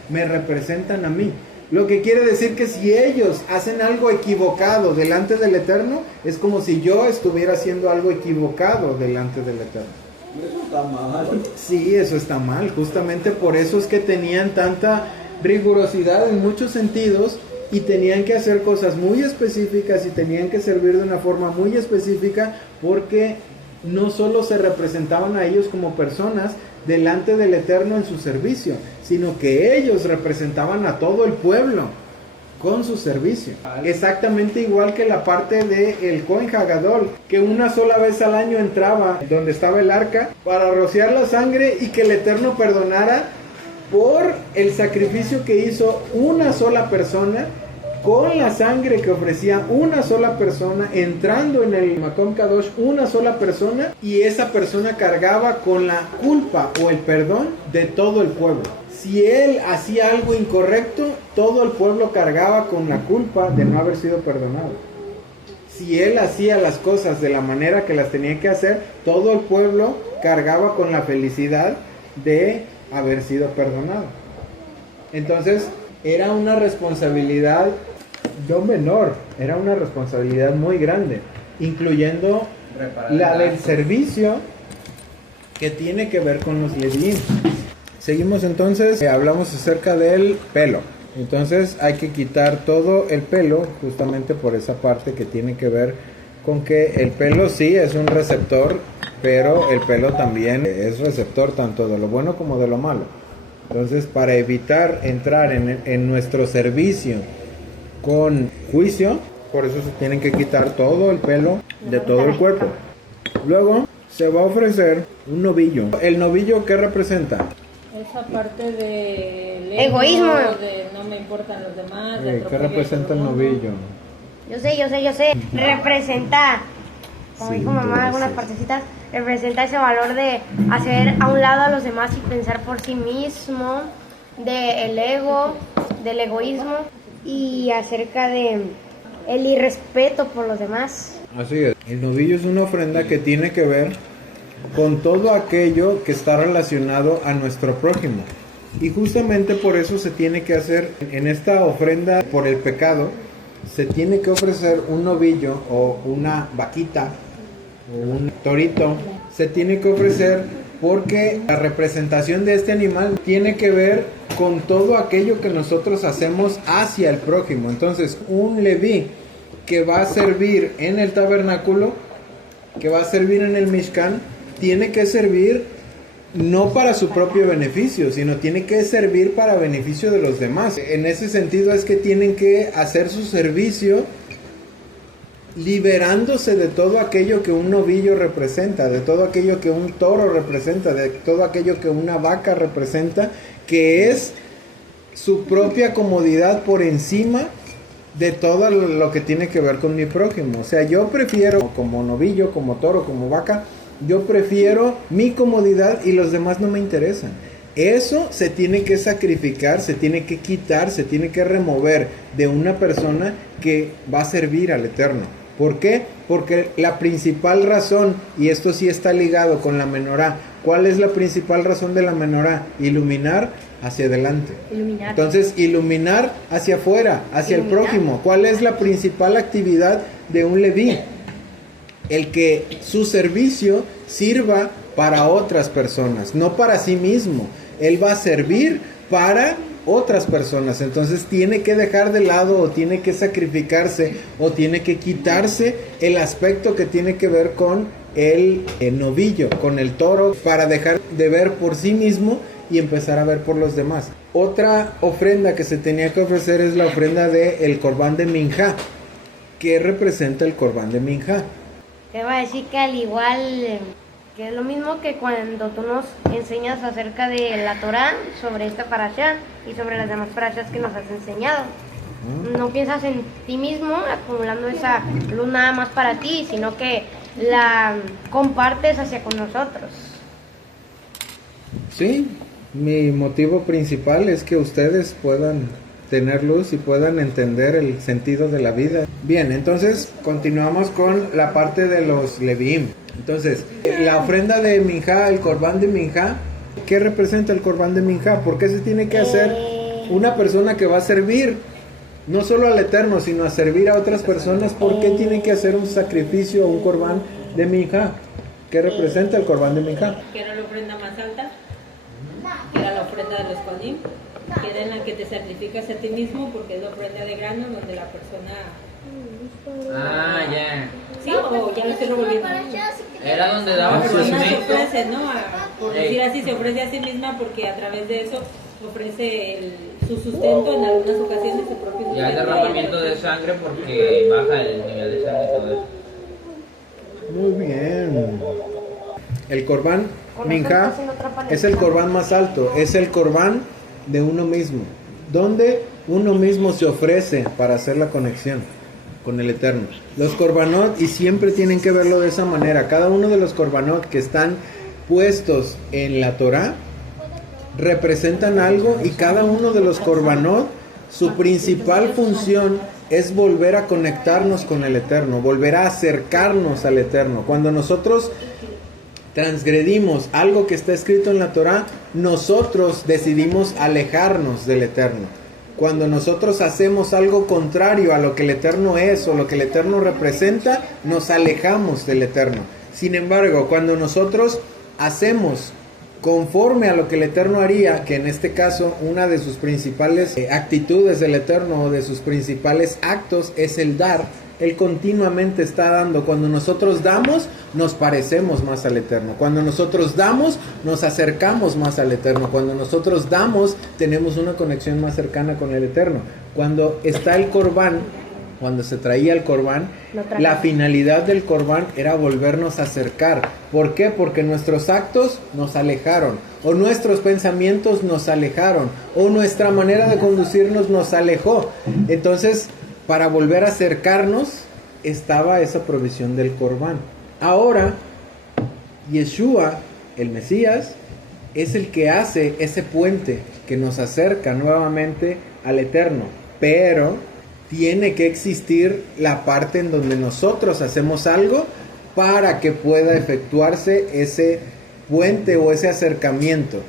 me representan a mí. Lo que quiere decir que si ellos hacen algo equivocado delante del Eterno, es como si yo estuviera haciendo algo equivocado delante del Eterno. Eso está mal. Sí, eso está mal. Justamente por eso es que tenían tanta rigurosidad en muchos sentidos y tenían que hacer cosas muy específicas y tenían que servir de una forma muy específica, porque no solo se representaban a ellos como personas delante del Eterno en su servicio, sino que ellos representaban a todo el pueblo con su servicio. Exactamente igual que la parte del Cohen Hagadol, que una sola vez al año entraba donde estaba el arca para rociar la sangre y que el Eterno perdonara por el sacrificio que hizo una sola persona, con la sangre que ofrecía una sola persona, entrando en el Makom Kadosh una sola persona, y esa persona cargaba con la culpa o el perdón de todo el pueblo. Si él hacía algo incorrecto, todo el pueblo cargaba con la culpa de no haber sido perdonado. Si él hacía las cosas de la manera que las tenía que hacer, todo el pueblo cargaba con la felicidad de haber sido perdonado. Entonces, era una responsabilidad no menor, era una responsabilidad muy grande, incluyendo la del servicio que tiene que ver con los Levín. Seguimos entonces, hablamos acerca del pelo. Entonces hay que quitar todo el pelo, justamente por esa parte que tiene que ver con que el pelo sí es un receptor, pero el pelo también es receptor tanto de lo bueno como de lo malo. Entonces, para evitar entrar en nuestro servicio con juicio, por eso se tienen que quitar todo el pelo de todo el cuerpo. Luego se va a ofrecer un novillo. ¿El novillo qué representa? Esa parte de Egoísmo. de no me importan los demás. ¿Qué representa el novillo? Yo sé. Representa, como dijo mamá, algunas partecitas, representa ese valor de hacer a un lado a los demás y pensar por sí mismo, del ego, del egoísmo y acerca de el irrespeto por los demás. Así es. El novillo es una ofrenda que tiene que ver con todo aquello que está relacionado a nuestro prójimo. Y justamente por eso se tiene que hacer en esta ofrenda por el pecado, se tiene que ofrecer un novillo o una vaquita o un torito. Se tiene que ofrecer porque la representación de este animal tiene que ver con todo aquello que nosotros hacemos hacia el prójimo. Entonces, un leví que va a servir en el tabernáculo, que va a servir en el Mishkan, tiene que servir no para su propio beneficio, sino tiene que servir para beneficio de los demás. En ese sentido es que tienen que hacer su servicio liberándose de todo aquello que un novillo representa, de todo aquello que un toro representa, de todo aquello que una vaca representa, que es su propia comodidad por encima de todo lo que tiene que ver con mi prójimo. O sea, yo prefiero, como novillo, como toro, como vaca, yo prefiero mi comodidad y los demás no me interesan. Eso se tiene que sacrificar, se tiene que quitar, se tiene que remover de una persona que va a servir al Eterno. ¿Por qué? Porque la principal razón, y esto sí está ligado con la menorá, ¿cuál es la principal razón de la menorá? Iluminar hacia adelante. Iluminar. Entonces, iluminar hacia afuera, hacia el prójimo. ¿Cuál es la principal actividad de un leví? El que su servicio sirva para otras personas, no para sí mismo. Él va a servir para otras personas. Entonces tiene que dejar de lado, o tiene que sacrificarse, o tiene que quitarse el aspecto que tiene que ver con el novillo, con el toro, para dejar de ver por sí mismo y empezar a ver por los demás. Otra ofrenda que se tenía que ofrecer es la ofrenda del Corbán de Minjá. ¿Qué representa el Corbán de Minjá? Te va a decir que al igual, que es lo mismo que cuando tú nos enseñas acerca de la Torá, sobre esta parashá y sobre las demás parashás que nos has enseñado. No piensas en ti mismo acumulando esa luz nada más para ti, sino que la compartes hacia con nosotros. Sí, mi motivo principal es que ustedes puedan tener luz y puedan entender el sentido de la vida. Bien, entonces continuamos con la parte de los Leviim. Entonces, la ofrenda de Minjá, el Corbán de Minjá, ¿qué representa el Corbán de Minjá? ¿Por qué se tiene que hacer una persona que va a servir no solo al Eterno, sino a servir a otras personas? ¿Por qué tiene que hacer un sacrificio o un Corbán de Minjá? ¿Qué representa el Corbán de Minjá? Que era la ofrenda más alta, que era la ofrenda de los Kohanim, que era en la que te sacrificas a ti mismo, porque es la ofrenda de grano donde la persona... Ah, ya. ¿Sí? O ya lo estoy revolviendo. Era donde La daba persona se sustento. ofrece, ¿no? Por decir así, se ofrece a sí misma porque a través de eso ofrece su sustento, en algunas ocasiones su propio sustento. Ya el derramamiento de sangre porque baja el nivel de sangre y todo eso. Muy bien. El Corbán Minjá es el Corbán más alto, es el Corbán de uno mismo, donde uno mismo se ofrece para hacer la conexión con el Eterno. Los Corbanot, y siempre tienen que verlo de esa manera, cada uno de los Corbanot que están puestos en la Torá representan algo, y cada uno de los Corbanot, su principal función es volver a conectarnos con el Eterno, volver a acercarnos al Eterno. Cuando nosotros transgredimos algo que está escrito en la Torá, nosotros decidimos alejarnos del Eterno. Cuando nosotros hacemos algo contrario a lo que el Eterno es o lo que el Eterno representa, nos alejamos del Eterno. Sin embargo, cuando nosotros hacemos conforme a lo que el Eterno haría, que en este caso una de sus principales actitudes del Eterno o de sus principales actos es el dar, Él continuamente está dando. Cuando nosotros damos, nos parecemos más al Eterno. Cuando nosotros damos, nos acercamos más al Eterno. Cuando nosotros damos, tenemos una conexión más cercana con el Eterno. Cuando está el Corbán, cuando se traía el Corbán, la finalidad del Corbán era volvernos a acercar. ¿Por qué? Porque nuestros actos nos alejaron, o nuestros pensamientos nos alejaron, o nuestra manera de conducirnos nos alejó. Entonces, para volver a acercarnos, estaba esa provisión del Corbán. Ahora, Yeshua, el Mesías, es el que hace ese puente que nos acerca nuevamente al Eterno. Pero tiene que existir la parte en donde nosotros hacemos algo para que pueda efectuarse ese puente o ese acercamiento.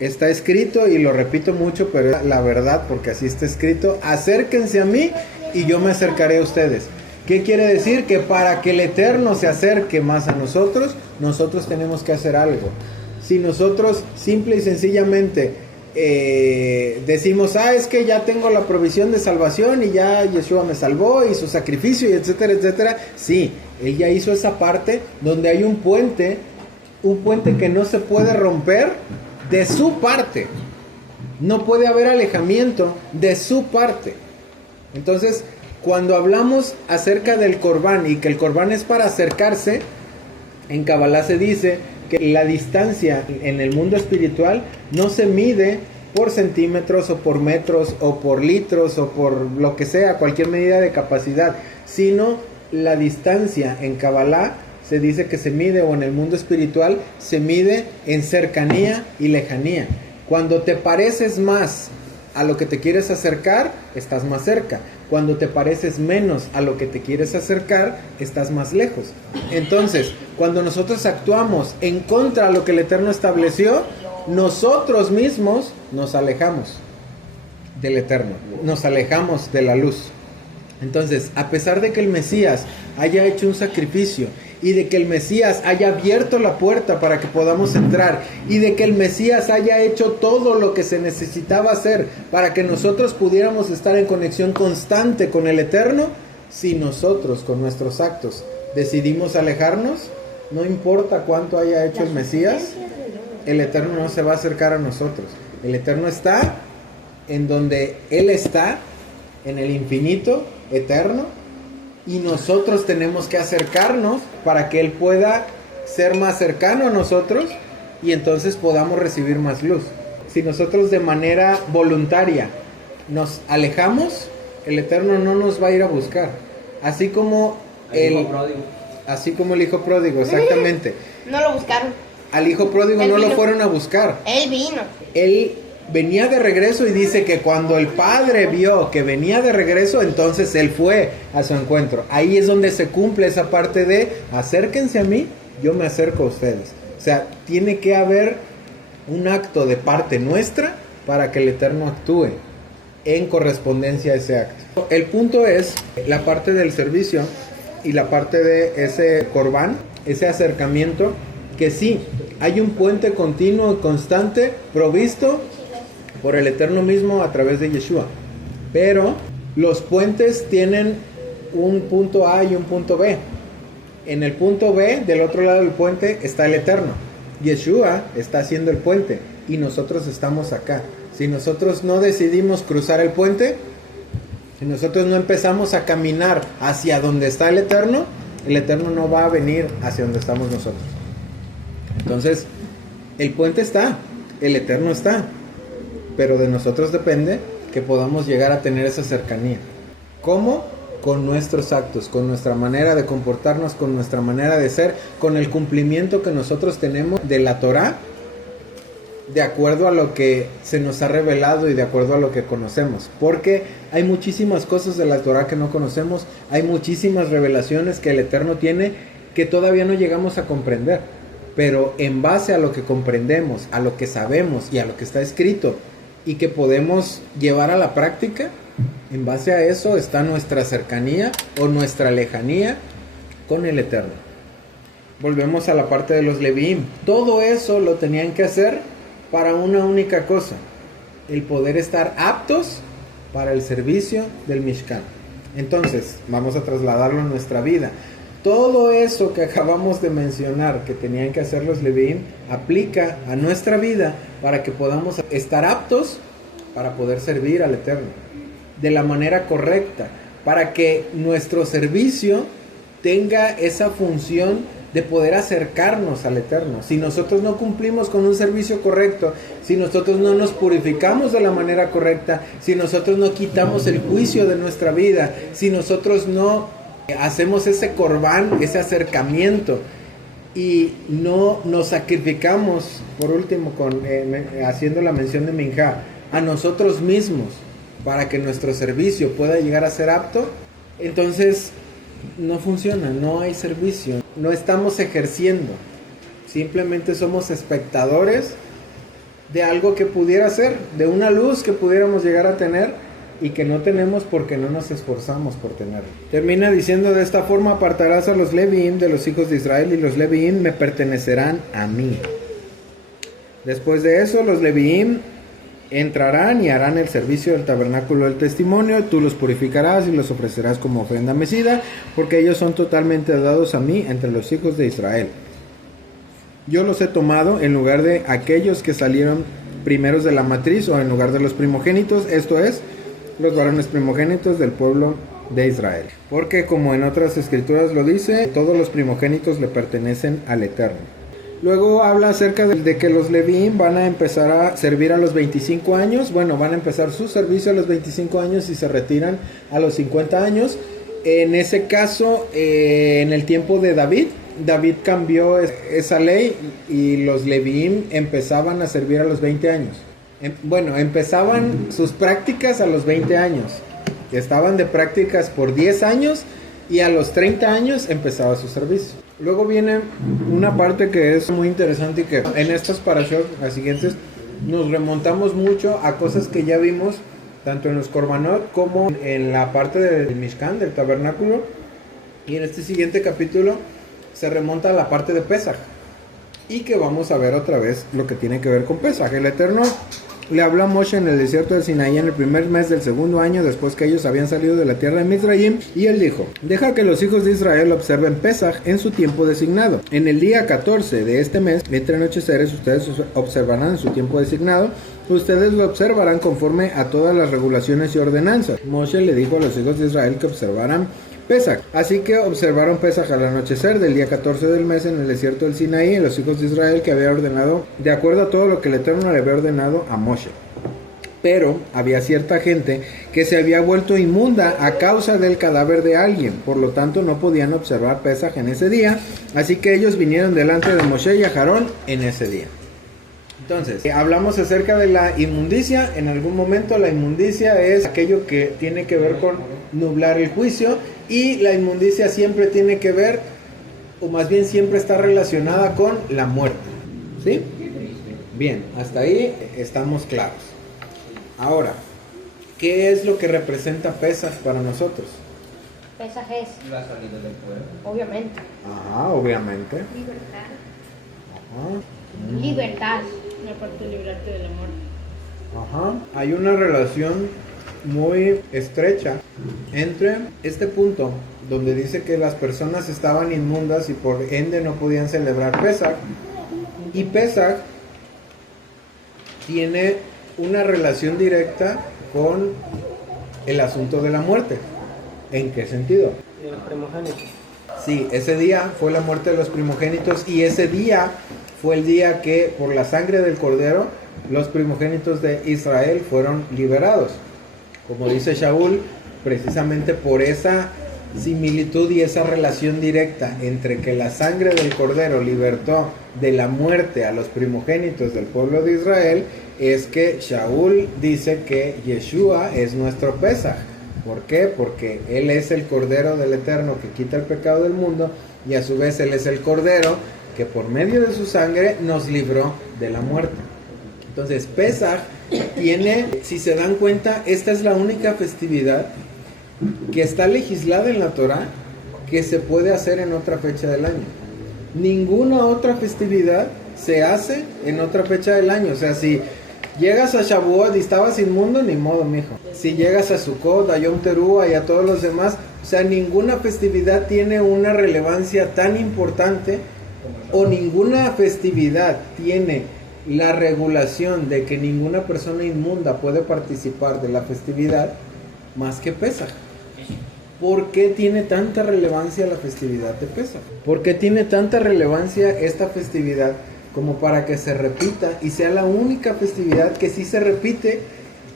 Está escrito, y lo repito mucho, pero es la verdad porque así está escrito: acérquense a mí y yo me acercaré a ustedes. ¿Qué quiere decir? Que para que el Eterno se acerque más a nosotros, nosotros tenemos que hacer algo. Si nosotros simple y sencillamente decimos, es que ya tengo la provisión de salvación y ya Yeshua me salvó y su sacrificio y etcétera, etcétera. Sí, Él ya hizo esa parte donde hay un puente que no se puede romper de su parte. No puede haber alejamiento de su parte. Entonces, cuando hablamos acerca del Corbán y que el Corbán es para acercarse, en Kabbalah se dice que la distancia en el mundo espiritual no se mide por centímetros o por metros o por litros o por lo que sea, cualquier medida de capacidad, sino la distancia en Kabbalah se dice que se mide, o en el mundo espiritual se mide en cercanía y lejanía. Cuando te pareces más a lo que te quieres acercar, estás más cerca. Cuando te pareces menos a lo que te quieres acercar, estás más lejos. Entonces, cuando nosotros actuamos en contra de lo que el Eterno estableció, nosotros mismos nos alejamos del Eterno, nos alejamos de la luz. Entonces, a pesar de que el Mesías haya hecho un sacrificio y de que el Mesías haya abierto la puerta para que podamos entrar, y de que el Mesías haya hecho todo lo que se necesitaba hacer para que nosotros pudiéramos estar en conexión constante con el Eterno, si nosotros con nuestros actos decidimos alejarnos, no importa cuánto haya hecho el Mesías, el Eterno no se va a acercar a nosotros. El Eterno está en donde Él está, en el infinito eterno, y nosotros tenemos que acercarnos para que Él pueda ser más cercano a nosotros y entonces podamos recibir más luz. Si nosotros de manera voluntaria nos alejamos, el Eterno no nos va a ir a buscar. Así como el hijo pródigo, exactamente. No lo buscaron. Al hijo pródigo no lo fueron a buscar. Él vino. Él venía de regreso, y dice que cuando el padre vio que venía de regreso, entonces él fue a su encuentro. Ahí es donde se cumple esa parte de acérquense a mí, yo me acerco a ustedes. O sea, tiene que haber un acto de parte nuestra para que el Eterno actúe en correspondencia a ese acto. El punto es la parte del servicio y la parte de ese Corbán ese acercamiento, que sí, hay un puente continuo y constante provisto por el Eterno mismo a través de Yeshua. Pero los puentes tienen un punto A y un punto B. En el punto B, del otro lado del puente, está el Eterno. Yeshua está haciendo el puente y nosotros estamos acá. Si nosotros no decidimos cruzar el puente, si nosotros no empezamos a caminar hacia donde está el Eterno no va a venir hacia donde estamos nosotros. Entonces, el puente está, el Eterno está, pero de nosotros depende que podamos llegar a tener esa cercanía. ¿Cómo? Con nuestros actos, con nuestra manera de comportarnos, con nuestra manera de ser, con el cumplimiento que nosotros tenemos de la Torá, de acuerdo a lo que se nos ha revelado y de acuerdo a lo que conocemos. Porque hay muchísimas cosas de la Torá que no conocemos, hay muchísimas revelaciones que el Eterno tiene que todavía no llegamos a comprender. Pero en base a lo que comprendemos, a lo que sabemos y a lo que está escrito y que podemos llevar a la práctica, en base a eso está nuestra cercanía o nuestra lejanía con el Eterno. Volvemos a la parte de los Leviim. Todo eso lo tenían que hacer para una única cosa: el poder estar aptos para el servicio del Mishkan. Entonces, vamos a trasladarlo a nuestra vida. Todo eso que acabamos de mencionar que tenían que hacer los Leviim aplica a nuestra vida para que podamos estar aptos para poder servir al Eterno de la manera correcta, para que nuestro servicio tenga esa función de poder acercarnos al Eterno. Si nosotros no cumplimos con un servicio correcto, si nosotros no nos purificamos de la manera correcta, si nosotros no quitamos el juicio de nuestra vida, si nosotros no hacemos ese corbán, ese acercamiento, y no nos sacrificamos, por último, haciendo la mención de Minjá, a nosotros mismos, para que nuestro servicio pueda llegar a ser apto, entonces no funciona, no hay servicio, no estamos ejerciendo, simplemente somos espectadores de algo que pudiera ser, de una luz que pudiéramos llegar a tener y que no tenemos porque no nos esforzamos por tenerlo. Termina diciendo: de esta forma apartarás a los Leviim de los hijos de Israel, y los Leviim me pertenecerán a mí. Después de eso, los Leviim entrarán y harán el servicio del tabernáculo del testimonio. Tú los purificarás y los ofrecerás como ofrenda mecida, porque ellos son totalmente dados a mí entre los hijos de Israel. Yo los he tomado en lugar de aquellos que salieron primeros de la matriz, o en lugar de los primogénitos, esto es, los varones primogénitos del pueblo de Israel. Porque, como en otras escrituras lo dice, todos los primogénitos le pertenecen al Eterno. Luego habla acerca de que los Leviim van a empezar a servir a los 25 años. Bueno, van a empezar su servicio a los 25 años y se retiran a los 50 años. En ese caso, en el tiempo de David cambió esa ley y los Leviim empezaban a servir a los 20 años. Bueno, empezaban sus prácticas a los 20 años. Estaban de prácticas por 10 años y a los 30 años empezaba su servicio. Luego viene una parte que es muy interesante y que en estas parashot, las siguientes, nos remontamos mucho a cosas que ya vimos tanto en los Korbanot como en la parte del Mishkan, del tabernáculo. Y en este siguiente capítulo se remonta a la parte de Pesaj, y que vamos a ver otra vez lo que tiene que ver con Pesaj. El Eterno le habló a Moshe en el desierto de Sinaí en el primer mes del segundo año después que ellos habían salido de la tierra de Mizraim, y él dijo: deja que los hijos de Israel observen Pesaj en su tiempo designado. En el día 14 de este mes, entre anocheceres, ustedes observarán en su tiempo designado. Ustedes lo observarán conforme a todas las regulaciones y ordenanzas. Moshe le dijo a los hijos de Israel que observaran Pesaj. Así que observaron Pesaj al anochecer del día 14 del mes en el desierto del Sinaí, en los hijos de Israel, que había ordenado de acuerdo a todo lo que el Eterno le había ordenado a Moshe. Pero había cierta gente que se había vuelto inmunda a causa del cadáver de alguien, por lo tanto no podían observar Pesaj en ese día, así que ellos vinieron delante de Moshe y Aarón en ese día. Entonces, hablamos acerca de la inmundicia. En algún momento la inmundicia es aquello que tiene que ver con nublar el juicio, y la inmundicia siempre tiene que ver, o más bien siempre está relacionada con la muerte. ¿Sí? Bien, hasta ahí estamos claros. Ahora, ¿qué es lo que representa Pesaj para nosotros? Pesaj es, La salida del pueblo. obviamente, Ajá, obviamente. libertad. Ajá. Libertad. La parte de librarte de la muerte. Ajá. Hay una relación muy estrecha entre este punto donde dice que las personas estaban inmundas y por ende no podían celebrar Pesaj, y Pesaj tiene una relación directa con el asunto de la muerte. ¿En qué sentido? Y el primogénito. Sí, ese día fue la muerte de los primogénitos, y ese día fue el día que por la sangre del cordero los primogénitos de Israel fueron liberados. Como dice Shaul, precisamente por esa similitud y esa relación directa entre que la sangre del cordero libertó de la muerte a los primogénitos del pueblo de Israel, es que Shaul dice que Yeshua es nuestro Pesaj. ¿Por qué? Porque Él es el Cordero del Eterno que quita el pecado del mundo, y a su vez Él es el Cordero que por medio de su sangre nos libró de la muerte. Entonces Pesaj tiene, si se dan cuenta, esta es la única festividad que está legislada en la Torah que se puede hacer en otra fecha del año. Ninguna otra festividad se hace en otra fecha del año. O sea, si llegas a Shavuot y estabas inmundo, ni modo, mijo. Si llegas a Sukkot, a Yom Teruah y a todos los demás, o sea, ninguna festividad tiene una relevancia tan importante, o ninguna festividad tiene la regulación de que ninguna persona inmunda puede participar de la festividad más que Pesaj. ¿Por qué tiene tanta relevancia la festividad de Pesaj? ¿Por qué tiene tanta relevancia esta festividad como para que se repita y sea la única festividad que sí se repite,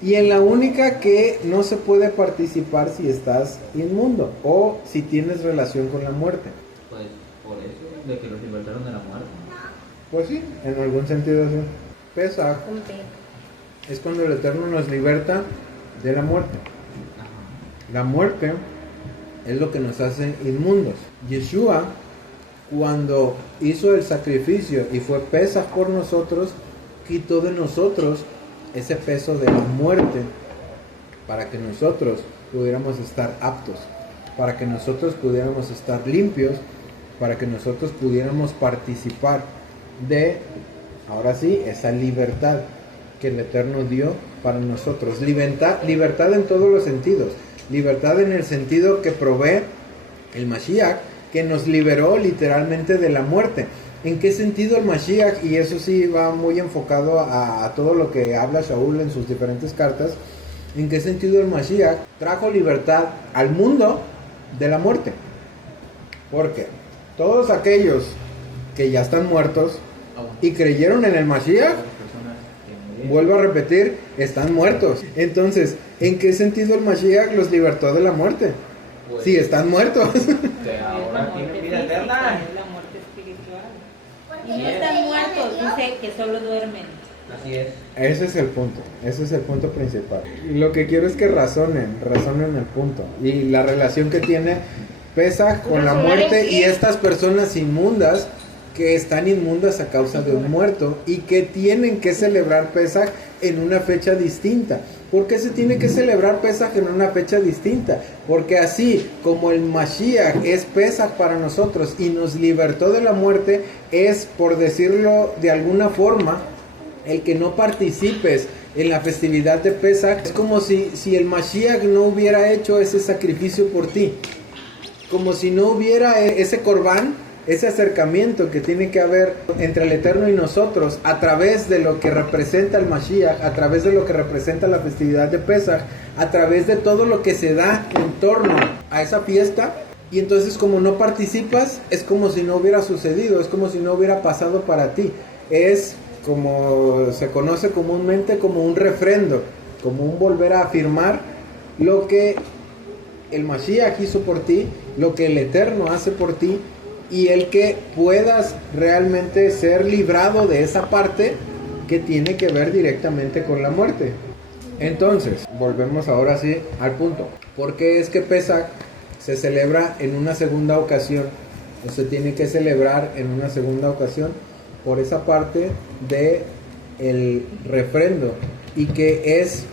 y en la única que no se puede participar si estás inmundo o si tienes relación con la muerte? Pues por eso, de que los libertaron de la muerte. Pues sí, en algún sentido sí. Pesaj es cuando el Eterno nos liberta de la muerte. La muerte es lo que nos hace inmundos. Yeshua, cuando hizo el sacrificio y fue Pesaj por nosotros, quitó de nosotros ese peso de la muerte para que nosotros pudiéramos estar aptos, para que nosotros pudiéramos estar limpios, para que nosotros pudiéramos participar de, ahora sí, esa libertad que el Eterno dio para nosotros. Libertad en todos los sentidos. Libertad en el sentido que provee el Mashiach, que nos liberó literalmente de la muerte. ¿En qué sentido el Mashiach? Y eso sí va muy enfocado a todo lo que habla Shaul en sus diferentes cartas. ¿En qué sentido el Mashiach trajo libertad al mundo de la muerte? Porque todos aquellos que ya están muertos y creyeron en el Mashiach, vuelvo a repetir, están muertos. Entonces, ¿en qué sentido el Mashiach los libertó de la muerte? Pues, Sí, están muertos. que ahora tienen vida eterna. Es la muerte espiritual. Porque Y no ellos están creían muertos, en Dios. dice que solo duermen. Así es. Ese es el punto principal. Lo que quiero es que razonen el punto. Y la relación que tiene Pesaj con la muerte y estas personas inmundas que están inmundas a causa de un muerto y que tienen que celebrar Pesaj en una fecha distinta. ¿Por qué se tiene que celebrar Pesaj en una fecha distinta? Porque así como el Mashiach es Pesaj para nosotros y nos libertó de la muerte, es, por decirlo de alguna forma, el que no participes en la festividad de Pesaj es como si el Mashiach no hubiera hecho ese sacrificio por ti, como si no hubiera ese corbán, ese acercamiento que tiene que haber entre el Eterno y nosotros a través de lo que representa el Mashiach, a través de lo que representa la festividad de Pesaj, a través de todo lo que se da en torno a esa fiesta. Y entonces, como no participas, es como si no hubiera sucedido, es como si no hubiera pasado para ti. Es como se conoce comúnmente como un refrendo, como un volver a afirmar lo que el Mashiach hizo por ti, lo que el Eterno hace por ti, y el que puedas realmente ser librado de esa parte que tiene que ver directamente con la muerte. Entonces, volvemos ahora sí al punto. ¿Por qué es que Pesaj se celebra en una segunda ocasión? O se tiene que celebrar en una segunda ocasión por esa parte de el refrendo, y que es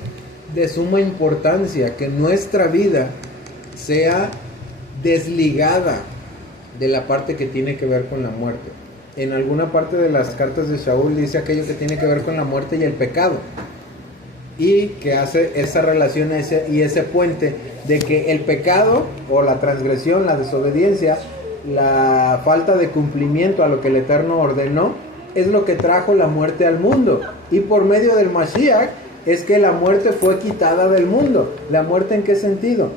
de suma importancia que nuestra vida sea desligada de la parte que tiene que ver con la muerte. En alguna parte de las cartas de Shaul dice aquello que tiene que ver con la muerte y el pecado, y que hace esa relación y ese puente de que el pecado o la transgresión, la desobediencia, la falta de cumplimiento a lo que el Eterno ordenó es lo que trajo la muerte al mundo, y por medio del Mashiach es que la muerte fue quitada del mundo. ¿La muerte en qué sentido?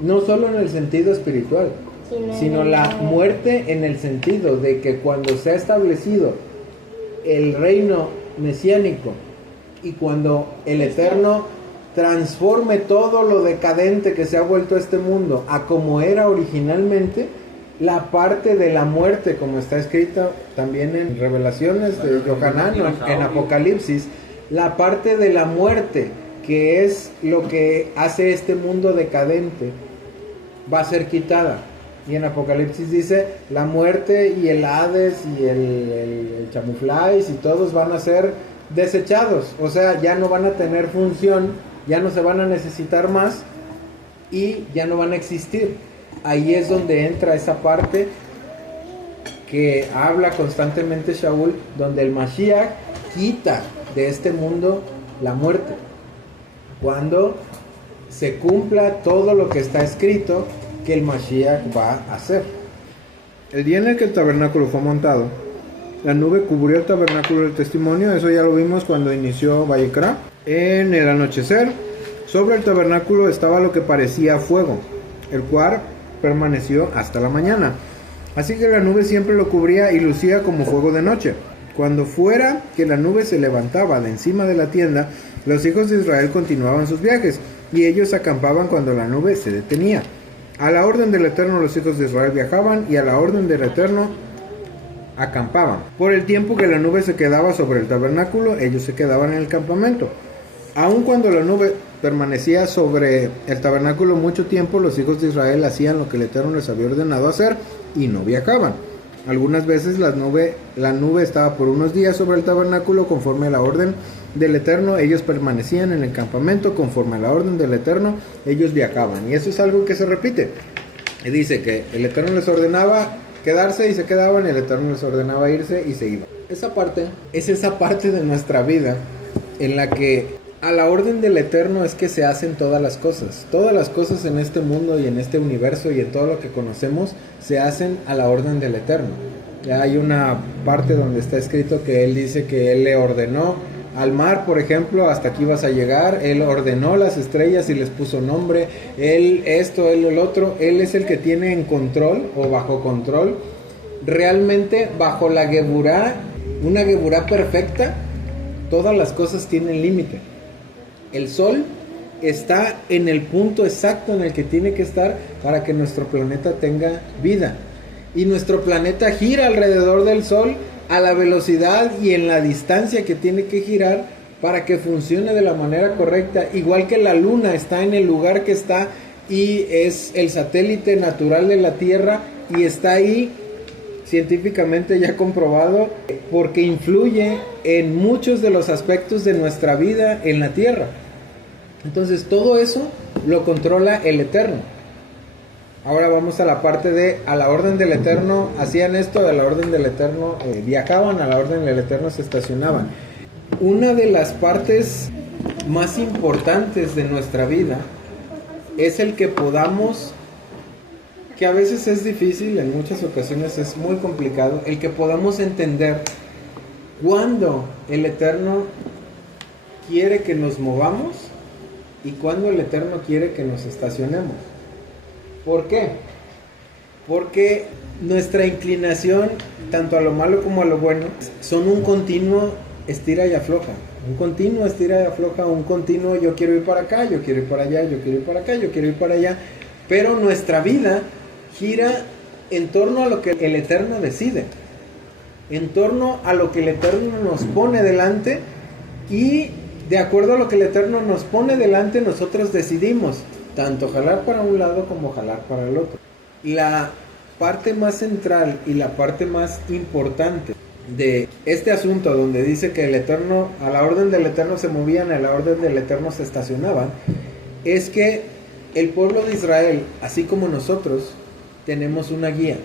No solo en el sentido espiritual, sino la muerte en el sentido de que cuando se ha establecido el reino mesiánico y cuando el Eterno transforme todo lo decadente que se ha vuelto este mundo a como era originalmente, la parte de la muerte, como está escrito también en Revelaciones de Yohanan, en Apocalipsis, la parte de la muerte, que es lo que hace este mundo decadente, va a ser quitada. Y en Apocalipsis dice, la muerte y el Hades y el Chamuflais y todos van a ser desechados. O sea, ya no van a tener función, ya no se van a necesitar más y ya no van a existir. Ahí es donde entra esa parte que habla constantemente Shaul, donde el Mashiach quita de este mundo la muerte. Cuando se cumpla todo lo que está escrito que el Mashiach va a hacer. El día en el que el tabernáculo fue montado, la nube cubrió el tabernáculo del testimonio. Eso ya lo vimos cuando inició Vayikra. En el anochecer, sobre el tabernáculo estaba lo que parecía fuego, el cual permaneció hasta la mañana. Así que la nube siempre lo cubría y lucía como fuego de noche. Cuando fuera que la nube se levantaba de encima de la tienda, los hijos de Israel continuaban sus viajes, y ellos acampaban cuando la nube se detenía. A la orden del Eterno los hijos de Israel viajaban, y a la orden del Eterno acampaban. Por el tiempo que la nube se quedaba sobre el tabernáculo, ellos se quedaban en el campamento. Aun cuando la nube permanecía sobre el tabernáculo mucho tiempo, los hijos de Israel hacían lo que el Eterno les había ordenado hacer y no viajaban. Algunas veces la nube estaba por unos días sobre el tabernáculo conforme a la orden del Eterno. Ellos permanecían en el campamento conforme a la orden del Eterno. Ellos viajaban, y eso es algo que se repite. Y dice que el Eterno les ordenaba quedarse y se quedaban, y el Eterno les ordenaba irse y se iban. Esa parte es esa parte de nuestra vida en la que a la orden del Eterno es que se hacen todas las cosas. Todas las cosas en este mundo y en este universo y en todo lo que conocemos se hacen a la orden del Eterno. Ya hay una parte donde está escrito que Él dice que Él le ordenó al mar, por ejemplo, hasta aquí vas a llegar. Él ordenó las estrellas y les puso nombre. Él esto, Él el otro. Él es el que tiene en control o bajo control. Realmente bajo la Geburá, una Geburá perfecta, todas las cosas tienen límite. El sol está en el punto exacto en el que tiene que estar para que nuestro planeta tenga vida. Y nuestro planeta gira alrededor del sol a la velocidad y en la distancia que tiene que girar para que funcione de la manera correcta. Igual que la luna está en el lugar que está y es el satélite natural de la Tierra y está ahí científicamente ya comprobado porque influye en muchos de los aspectos de nuestra vida en la Tierra. Entonces todo eso lo controla el Eterno. Ahora vamos a la parte de a la orden del Eterno hacían esto, a la orden del Eterno viajaban, a la orden del Eterno se estacionaban. Una de las partes más importantes de nuestra vida es el que podamos, que a veces es difícil, en muchas ocasiones es muy complicado, el que podamos entender cuándo el Eterno quiere que nos movamos y cuándo el Eterno quiere que nos estacionemos. ¿Por qué? Porque nuestra inclinación, tanto a lo malo como a lo bueno, son un continuo estira y afloja. Un continuo estira y afloja, un continuo yo quiero ir para acá, yo quiero ir para allá, yo quiero ir para acá, yo quiero ir para allá. Pero nuestra vida gira en torno a lo que el Eterno decide, en torno a lo que el Eterno nos pone delante, y de acuerdo a lo que el Eterno nos pone delante nosotros decidimos tanto jalar para un lado como jalar para el otro. La parte más central y la parte más importante de este asunto, donde dice que el Eterno, a la orden del Eterno se movían, a la orden del Eterno se estacionaban, es que el pueblo de Israel, así como nosotros, tenemos una guía.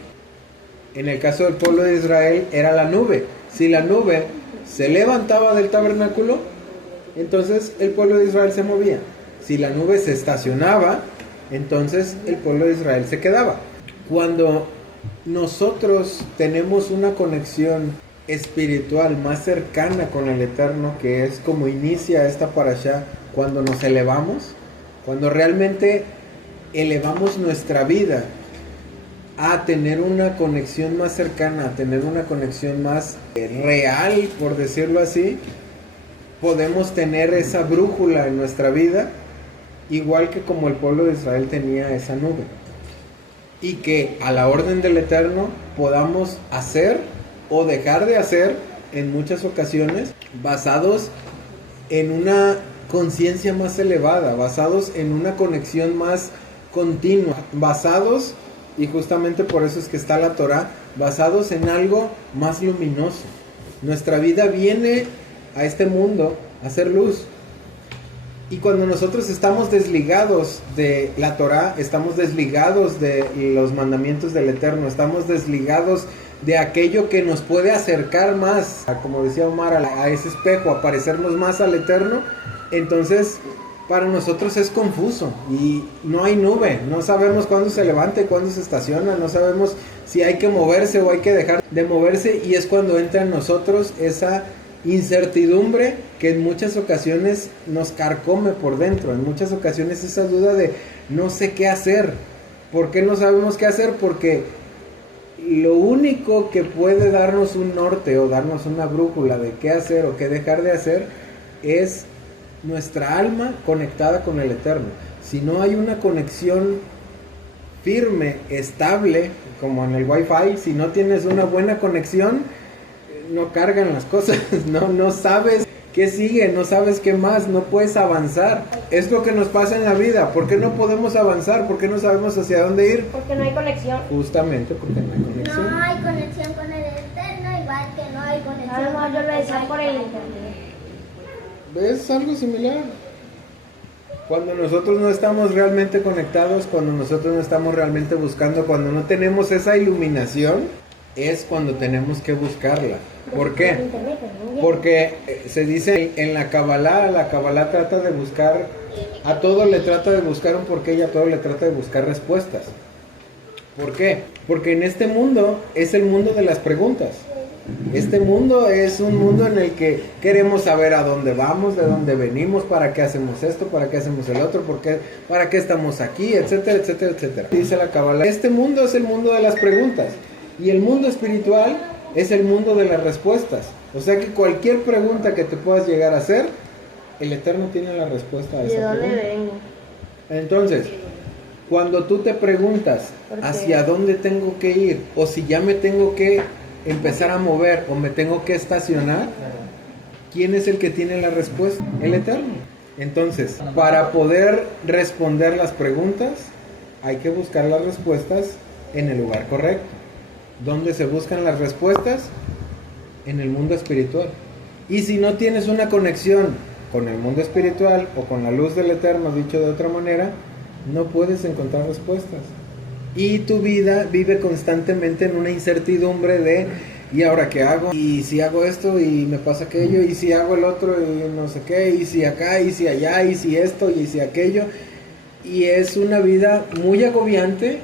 En el caso del pueblo de Israel era la nube. Si la nube se levantaba del tabernáculo, entonces el pueblo de Israel se movía. Si la nube se estacionaba, entonces el pueblo de Israel se quedaba. Cuando nosotros tenemos una conexión espiritual más cercana con el Eterno, que es como inicia esta parashá, cuando nos elevamos, cuando realmente elevamos nuestra vida a tener una conexión más cercana, a tener una conexión más real, por decirlo así, podemos tener esa brújula en nuestra vida, igual que como el pueblo de Israel tenía esa nube. Y que a la orden del Eterno podamos hacer o dejar de hacer en muchas ocasiones, basados en una conciencia más elevada, basados en una conexión más continua, basados, y justamente por eso es que está la Torah, basados en algo más luminoso. Nuestra vida viene a este mundo a hacer luz. Y cuando nosotros estamos desligados de la Torah, estamos desligados de los mandamientos del Eterno, estamos desligados de aquello que nos puede acercar más, como decía Omar, a ese espejo, a parecernos más al Eterno, entonces para nosotros es confuso y no hay nube, no sabemos cuándo se levanta y cuándo se estaciona, no sabemos si hay que moverse o hay que dejar de moverse, y es cuando entra en nosotros esa incertidumbre que en muchas ocasiones nos carcome por dentro, en muchas ocasiones esa duda de no sé qué hacer. ¿Por qué no sabemos qué hacer? Porque lo único que puede darnos un norte o darnos una brújula de qué hacer o qué dejar de hacer es nuestra alma conectada con el Eterno. Si no hay una conexión firme, estable, como en el Wi-Fi, si no tienes una buena conexión, no cargan las cosas, no sabes qué sigue, no sabes qué más, no puedes avanzar. Es lo que nos pasa en la vida. ¿Por qué no podemos avanzar? ¿Por qué no sabemos hacia dónde ir? Porque no hay conexión. Justamente porque no hay conexión. No hay conexión con el Eterno, igual que no hay conexión. No, yo lo decía por el internet. ¿Ves algo similar? Cuando nosotros no estamos realmente conectados, cuando nosotros no estamos realmente buscando, cuando no tenemos esa iluminación, es cuando tenemos que buscarla. ¿Por qué? Porque se dice en la Kabbalah trata de buscar, a todo le trata de buscar un porqué y a todo le trata de buscar respuestas. ¿Por qué? Porque en este mundo es el mundo de las preguntas. Este mundo es un mundo en el que queremos saber a dónde vamos, de dónde venimos, para qué hacemos esto, para qué hacemos el otro, para qué estamos aquí, etcétera, etcétera, etcétera. Dice la Kabbalah, este mundo es el mundo de las preguntas y el mundo espiritual es el mundo de las respuestas. O sea que cualquier pregunta que te puedas llegar a hacer, el Eterno tiene la respuesta a esa pregunta. ¿De dónde vengo? Entonces, cuando tú te preguntas hacia dónde tengo que ir, o si ya me tengo que empezar a mover o me tengo que estacionar, ¿quién es el que tiene la respuesta? El Eterno. Entonces, para poder responder las preguntas, hay que buscar las respuestas en el lugar correcto. ¿Dónde se buscan las respuestas? En el mundo espiritual. Y si no tienes una conexión con el mundo espiritual o con la luz del Eterno, dicho de otra manera, no puedes encontrar respuestas. Y tu vida vive constantemente en una incertidumbre de ¿y ahora qué hago? Y si hago esto y me pasa aquello, y si hago el otro y no sé qué, y si acá, y si allá, y si esto, y si aquello. Y es una vida muy agobiante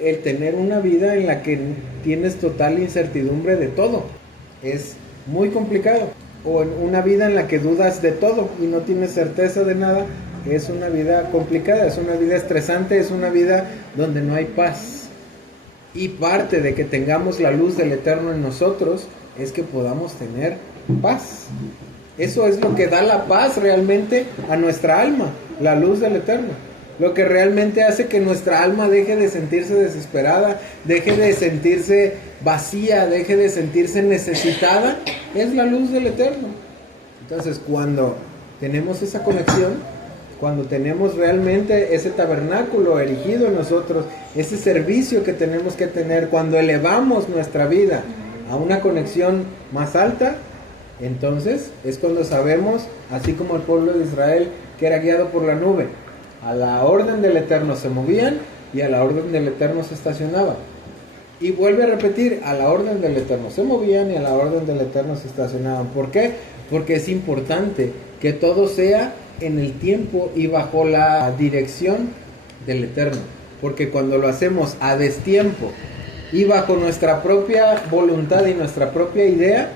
el tener una vida en la que tienes total incertidumbre de todo. Es muy complicado. O en una vida en la que dudas de todo y no tienes certeza de nada. Es una vida complicada, es una vida estresante, es una vida donde no hay paz. Y parte de que tengamos la luz del Eterno en nosotros es que podamos tener paz. Eso es lo que da la paz realmente a nuestra alma, la luz del Eterno. Lo que realmente hace que nuestra alma deje de sentirse desesperada, deje de sentirse vacía, deje de sentirse necesitada, es la luz del Eterno. Entonces, cuando tenemos esa conexión, cuando tenemos realmente ese tabernáculo erigido en nosotros, ese servicio que tenemos que tener, cuando elevamos nuestra vida a una conexión más alta, entonces es cuando sabemos, así como el pueblo de Israel que era guiado por la nube, a la orden del Eterno se movían y a la orden del Eterno se estacionaban. Y vuelve a repetir, a la orden del Eterno se movían y a la orden del Eterno se estacionaban. ¿Por qué? Porque es importante que todo sea en el tiempo y bajo la dirección del Eterno. Porque cuando lo hacemos a destiempo y bajo nuestra propia voluntad y nuestra propia idea,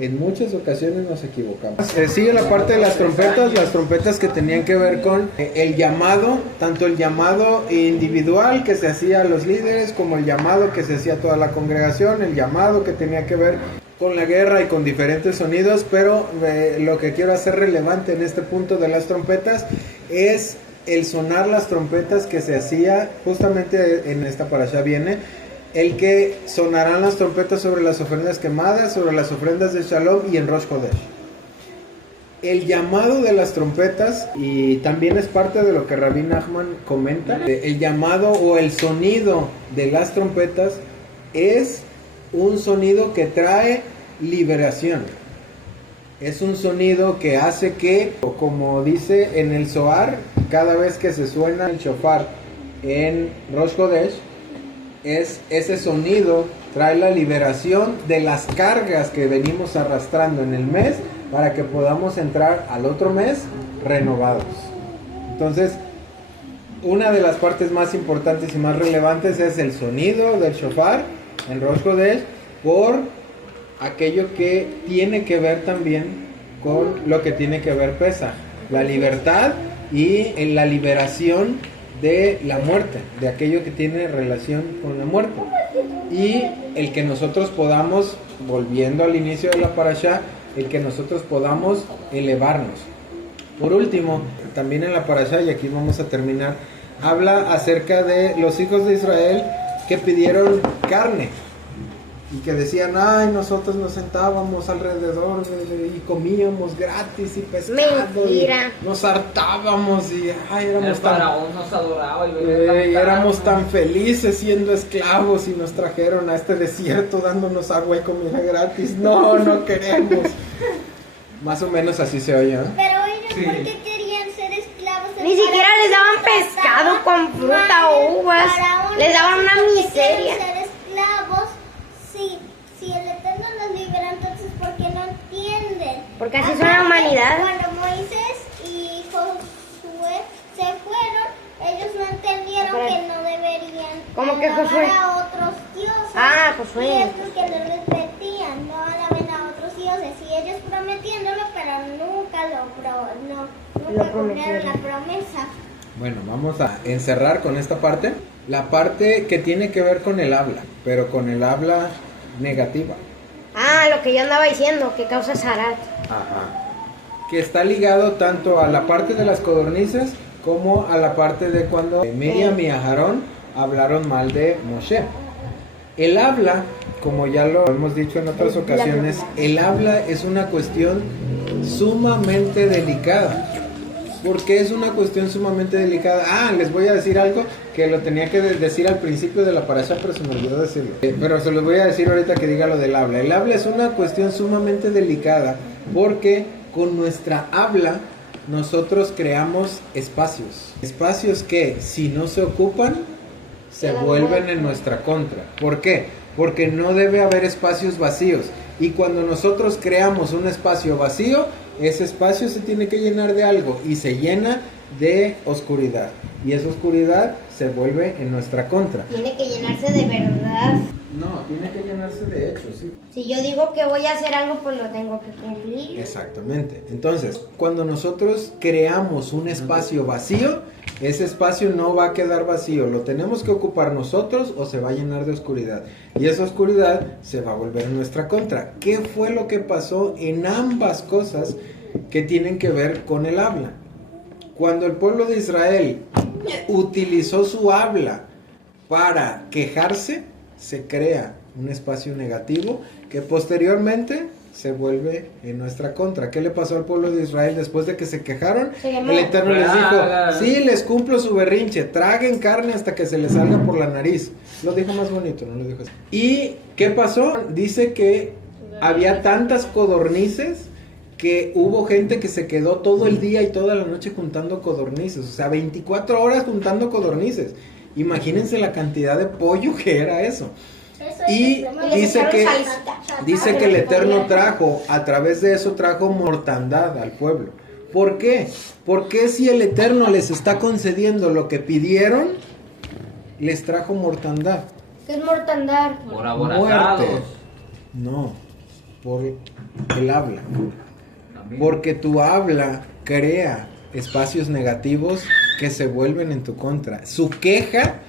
en muchas ocasiones nos equivocamos. Sigue la parte de las trompetas que tenían que ver con el llamado, tanto el llamado individual que se hacía a los líderes, como el llamado que se hacía a toda la congregación, el llamado que tenía que ver con la guerra y con diferentes sonidos, pero lo que quiero hacer relevante en este punto de las trompetas es el sonar las trompetas que se hacía, justamente en esta parashá viene, el que sonarán las trompetas sobre las ofrendas quemadas, sobre las ofrendas de Shalom y en Rosh Chodesh. El llamado de las trompetas, y también es parte de lo que Rabbi Nachman comenta, el llamado o el sonido de las trompetas es un sonido que trae liberación. Es un sonido que hace que, como dice en el Zohar, cada vez que se suena el shofar en Rosh Chodesh, ese sonido trae la liberación de las cargas que venimos arrastrando en el mes para que podamos entrar al otro mes renovados. Entonces, una de las partes más importantes y más relevantes es el sonido del shofar en Rosh Chodesh, por aquello que tiene que ver también con lo que tiene que ver Pesaj, la libertad y la liberación de la muerte, de aquello que tiene relación con la muerte, y el que nosotros podamos, volviendo al inicio de la parashá, el que nosotros podamos elevarnos. Por último, también en la parashá, y aquí vamos a terminar, habla acerca de los hijos de Israel que pidieron carne y que decían, ay, nosotros nos sentábamos alrededor y comíamos gratis y pescado. Mentira. Y nos hartábamos y ay, éramos nos adoraba y éramos tan felices siendo esclavos y nos trajeron a este desierto dándonos agua y comida gratis. No queremos. Más o menos así se oye, ¿no? Pero ellos, ¿por qué querían ser esclavos? Ni siquiera les daban pescado con fruta o uvas. Les daban una miseria. Ser esclavos, si el Eterno los libera, entonces ¿por qué no entienden? Porque así es la humanidad. Cuando Moisés y Josué se fueron, ellos no entendieron que no deberían ¿Cómo que alabar Josué? a otros dioses. Ah, Josué. Y es porque les repetían, no alaben a otros dioses. Y ellos prometiéndolo, pero nunca nunca cumplieron la promesa. Bueno, vamos a encerrar con esta parte, la parte que tiene que ver con el habla, pero con el habla negativa. Ah, lo que yo andaba diciendo, que causa zarat. Ajá. Que está ligado tanto a la parte de las codornices como a la parte de cuando Miriam y Aarón hablaron mal de Moshe. El habla, como ya lo hemos dicho en otras ocasiones, el habla es una cuestión sumamente delicada. ¿Por qué es una cuestión sumamente delicada? Les voy a decir algo que lo tenía que decir al principio de la parashá, pero se me olvidó decirlo. Pero se los voy a decir ahorita que diga lo del habla. El habla es una cuestión sumamente delicada porque con nuestra habla nosotros creamos espacios. Espacios que, si no se ocupan, se vuelven en nuestra contra. ¿Por qué? Porque no debe haber espacios vacíos. Y cuando nosotros creamos un espacio vacío, ese espacio se tiene que llenar de algo y se llena de oscuridad. Y esa oscuridad se vuelve en nuestra contra. Tiene que llenarse de verdad. No, tiene que llenarse de hechos, sí. Si yo digo que voy a hacer algo, pues lo tengo que cumplir. Exactamente. Entonces, cuando nosotros creamos un espacio vacío, ese espacio no va a quedar vacío. Lo tenemos que ocupar nosotros o se va a llenar de oscuridad. Y esa oscuridad se va a volver en nuestra contra. ¿Qué fue lo que pasó en ambas cosas que tienen que ver con el habla? Cuando el pueblo de Israel utilizó su habla para quejarse, se crea un espacio negativo que posteriormente se vuelve en nuestra contra. ¿Qué le pasó al pueblo de Israel después de que se quejaron? El Eterno les dijo, sí, les cumplo su berrinche, traguen carne hasta que se les salga por la nariz. Lo dijo más bonito, no lo dijo así. ¿Y qué pasó? Dice que había tantas codornices que hubo gente que se quedó todo el día y toda la noche juntando codornices, o sea, 24 horas juntando codornices. Imagínense la cantidad de pollo que era eso. Eso Y es dice que el Eterno trajo, a través de eso trajo mortandad al pueblo. ¿Por qué? Porque si el Eterno les está concediendo lo que pidieron, les trajo mortandad. ¿Qué es mortandad? Por aborazados. Muerte. No, por el habla. También. Porque tu habla crea espacios negativos que se vuelven en tu contra. Su queja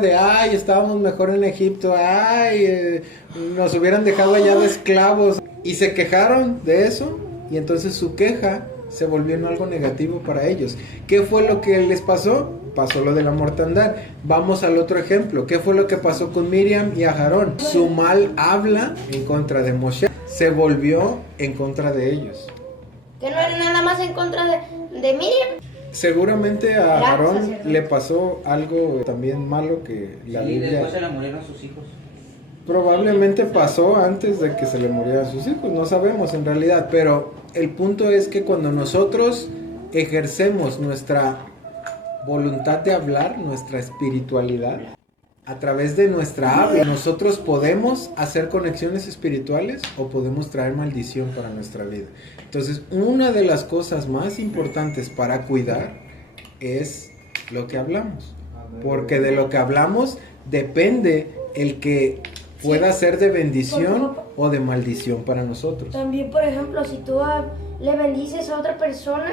de, ay, estábamos mejor en Egipto, ay, nos hubieran dejado allá de esclavos. Y se quejaron de eso, y entonces su queja se volvió en algo negativo para ellos. ¿Qué fue lo que les pasó? Pasó lo de la mortandad. Vamos al otro ejemplo. ¿Qué fue lo que pasó con Miriam y Aarón? Su mal habla en contra de Moshe se volvió en contra de ellos. Que no era nada más en contra de Miriam. Seguramente a Era Aarón sacerdote. le pasó algo también malo que la Sí, Biblia... después se le murieron sus hijos. Probablemente pasó antes de que se le murieran sus hijos, no sabemos en realidad, pero el punto es que cuando nosotros ejercemos nuestra voluntad de hablar, nuestra espiritualidad, a través de nuestra habla, nosotros podemos hacer conexiones espirituales o podemos traer maldición para nuestra vida. Entonces, una de las cosas más importantes para cuidar es lo que hablamos, porque de lo que hablamos depende el que pueda ser de bendición o de maldición para nosotros. También, por ejemplo, si tú le bendices a otra persona,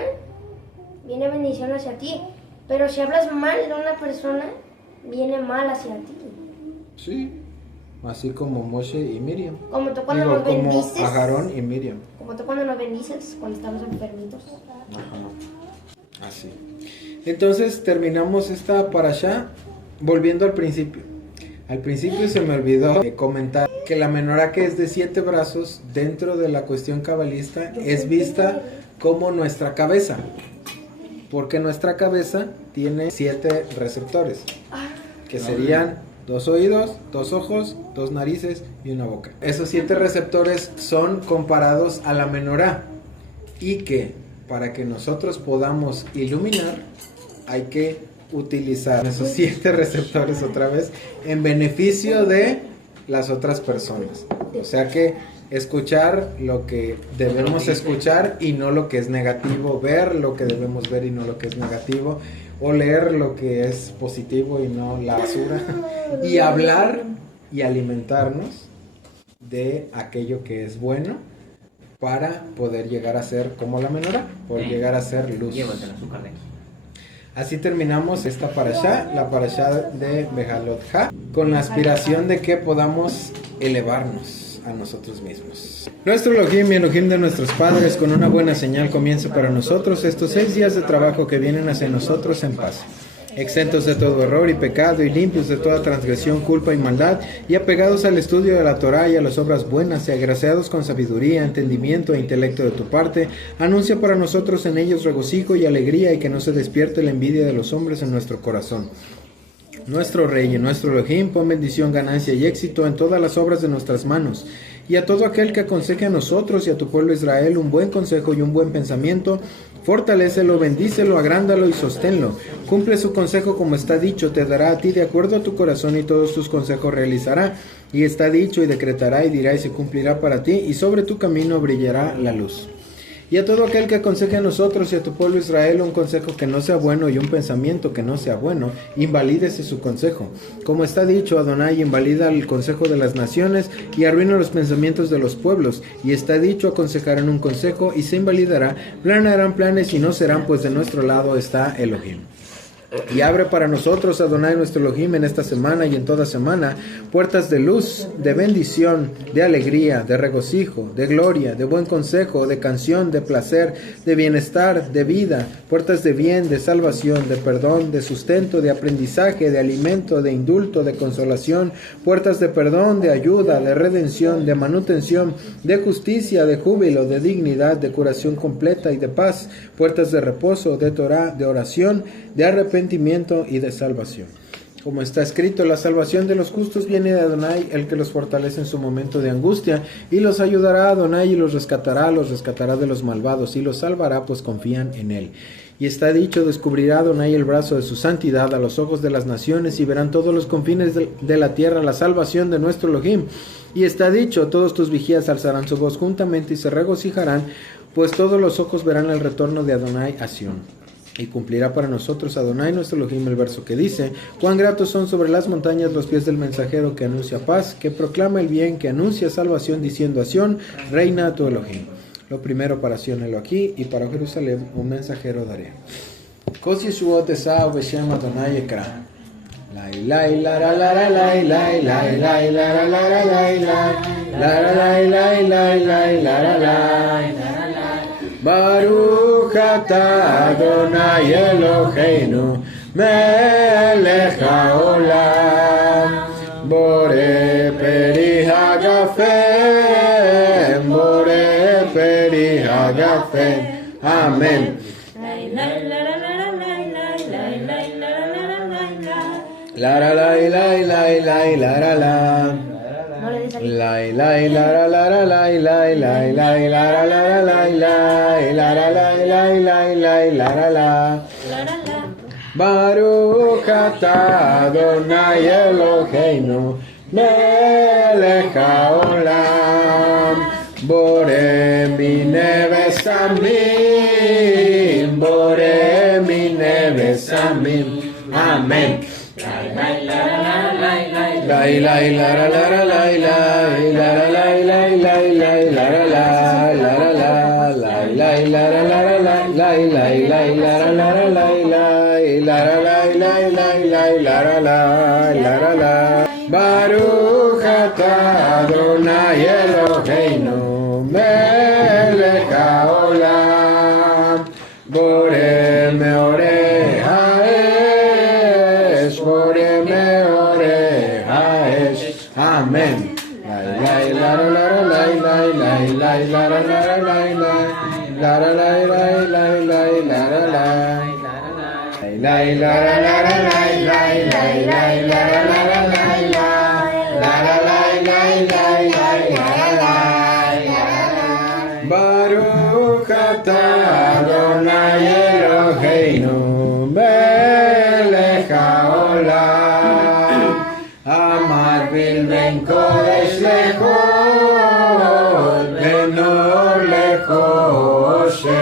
viene bendición hacia ti. Pero si hablas mal de una persona, viene mal hacia ti. Sí, así como Moshe y Miriam. Como tú cuando Digo, nos como bendices. Aarón y Miriam. Como tú cuando nos bendices, cuando estamos enfermitos. Ajá. Así. Entonces terminamos esta parashá volviendo al principio. Al principio se me olvidó comentar que la menorá, que es de 7 brazos, dentro de la cuestión cabalista, es vista como nuestra cabeza. Porque nuestra cabeza tiene 7 receptores, que serían 2 oídos, 2 ojos, 2 narices y una boca. Esos 7 receptores son comparados a la menorá, y que para que nosotros podamos iluminar hay que utilizar esos 7 receptores otra vez en beneficio de las otras personas. O sea que escuchar lo que debemos escuchar y no lo que es negativo, ver lo que debemos ver y no lo que es negativo, o leer lo que es positivo y no la basura, y hablar y alimentarnos de aquello que es bueno para poder llegar a ser como la menorá, poder llegar a ser luz. Llévate el azúcar de aquí. Así terminamos esta parashá, la parashá de Bejalot Ha, con la aspiración de que podamos elevarnos a nosotros mismos. Nuestro Elohim y Elohim de nuestros padres, con una buena señal comienza para nosotros estos 6 días de trabajo que vienen hacia nosotros en paz, exentos de todo error y pecado y limpios de toda transgresión, culpa y maldad, y apegados al estudio de la Torá y a las obras buenas, y agraciados con sabiduría, entendimiento e intelecto de tu parte. Anuncia para nosotros en ellos regocijo y alegría, y que no se despierte la envidia de los hombres en nuestro corazón. Nuestro Rey y nuestro Elohim, pon bendición, ganancia y éxito en todas las obras de nuestras manos, y a todo aquel que aconseje a nosotros y a tu pueblo Israel un buen consejo y un buen pensamiento. Fortalécelo, bendícelo, agrándalo y sosténlo. Cumple su consejo como está dicho, te dará a ti de acuerdo a tu corazón, y todos tus consejos realizará. Y está dicho y decretará y dirá y se cumplirá para ti, y sobre tu camino brillará la luz. Y a todo aquel que aconseje a nosotros y a tu pueblo Israel un consejo que no sea bueno y un pensamiento que no sea bueno, invalídese su consejo. Como está dicho, Adonai invalida el consejo de las naciones y arruina los pensamientos de los pueblos. Y está dicho, aconsejarán un consejo y se invalidará, planearán planes y no serán, pues de nuestro lado está Elohim. Y abre para nosotros, Adonai nuestro Elohim, en esta semana y en toda semana, puertas de luz, de bendición, de alegría, de regocijo, de gloria, de buen consejo, de canción, de placer, de bienestar, de vida, puertas de bien, de salvación, de perdón, de sustento, de aprendizaje, de alimento, de indulto, de consolación, puertas de perdón, de ayuda, de redención, de manutención, de justicia, de júbilo, de dignidad, de curación completa y de paz, puertas de reposo, de Torah, de oración, de arrepentimiento y de salvación. Como está escrito, la salvación de los justos viene de Adonai, el que los fortalece en su momento de angustia, y los ayudará a Adonai y los rescatará de los malvados, y los salvará, pues confían en él. Y está dicho, descubrirá Adonai el brazo de su santidad a los ojos de las naciones y verán todos los confines de la tierra la salvación de nuestro Elohim. Y está dicho, todos tus vigías alzarán su voz juntamente y se regocijarán, pues todos los ojos verán el retorno de Adonai a Sión. Y cumplirá para nosotros Adonai nuestro Elohim el verso que dice: cuán gratos son sobre las montañas los pies del mensajero que anuncia paz, que proclama el bien, que anuncia salvación, diciendo a Sión, reina tu Elohim. Lo primero para Sión helo aquí, y para Jerusalén un mensajero daré. Kos Yeshuot Esau Beshem Adonai Ekra. Lai lai la la la la lai lai lai lai la la la la lai lai la la lai lai lai lai la la lai. Baruch atah Adonai Eloheinu melech haolam borei peri hagafen borei peri hagafen. Amén. La la la la la la la la la. La la la la la la la la la la la la la la. Baruch atah Adonai Eloheinu melech haolam borei minei besamim borei minei besamim. Amén. La la la la la la la la la la Baruch atah Adonai Eloheinu melech haolam borei meorei haesh borei meorei haesh. Amén. La la la la la la la la la la Baruch atah Adonai Eloheinu melech haolam amad bilben kodesh lechol benor lechoshek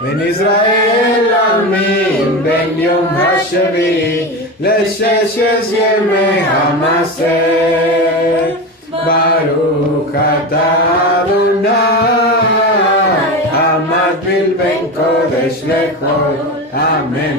ben Israel almin ben yom hashavi לששת ימי המעשר. ברוך אתה אדוני המטביל בין קודש לחול. אמן.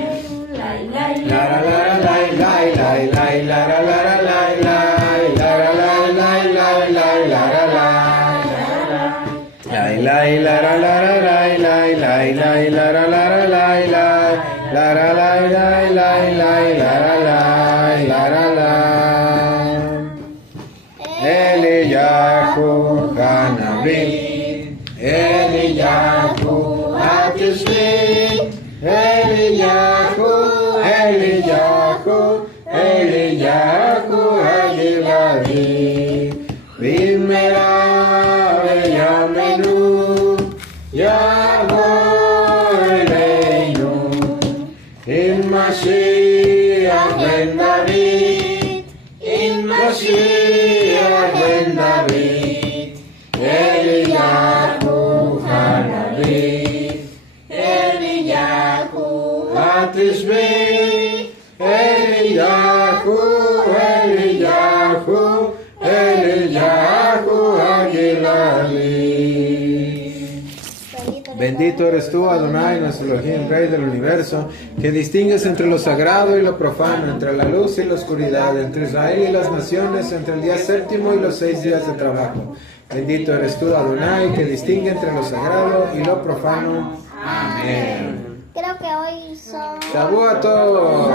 Eliyahu Hanavi, Eliyahu Hatishvi, Eliyahu, Eliyahu, Eliyahu Hagiladi, Vimera Veyamenu, Yavo Eleinu, in Mashiach ben David, in Mashiach ben David, Eliyahu Hanavi, Eliyahu Hatishvi, Eliyahu, Eliyahu, Eliyahu Hagilali. Bendito eres tú, Adonai, nuestro Elohim, Rey del universo, que distingues entre lo sagrado y lo profano, entre la luz y la oscuridad, entre Israel y las naciones, entre el día séptimo y los 6 días de trabajo. Bendito eres tú, Adonai, que distingue entre lo sagrado y lo profano. Amén. Creo que hoy son... Shavuot Tov.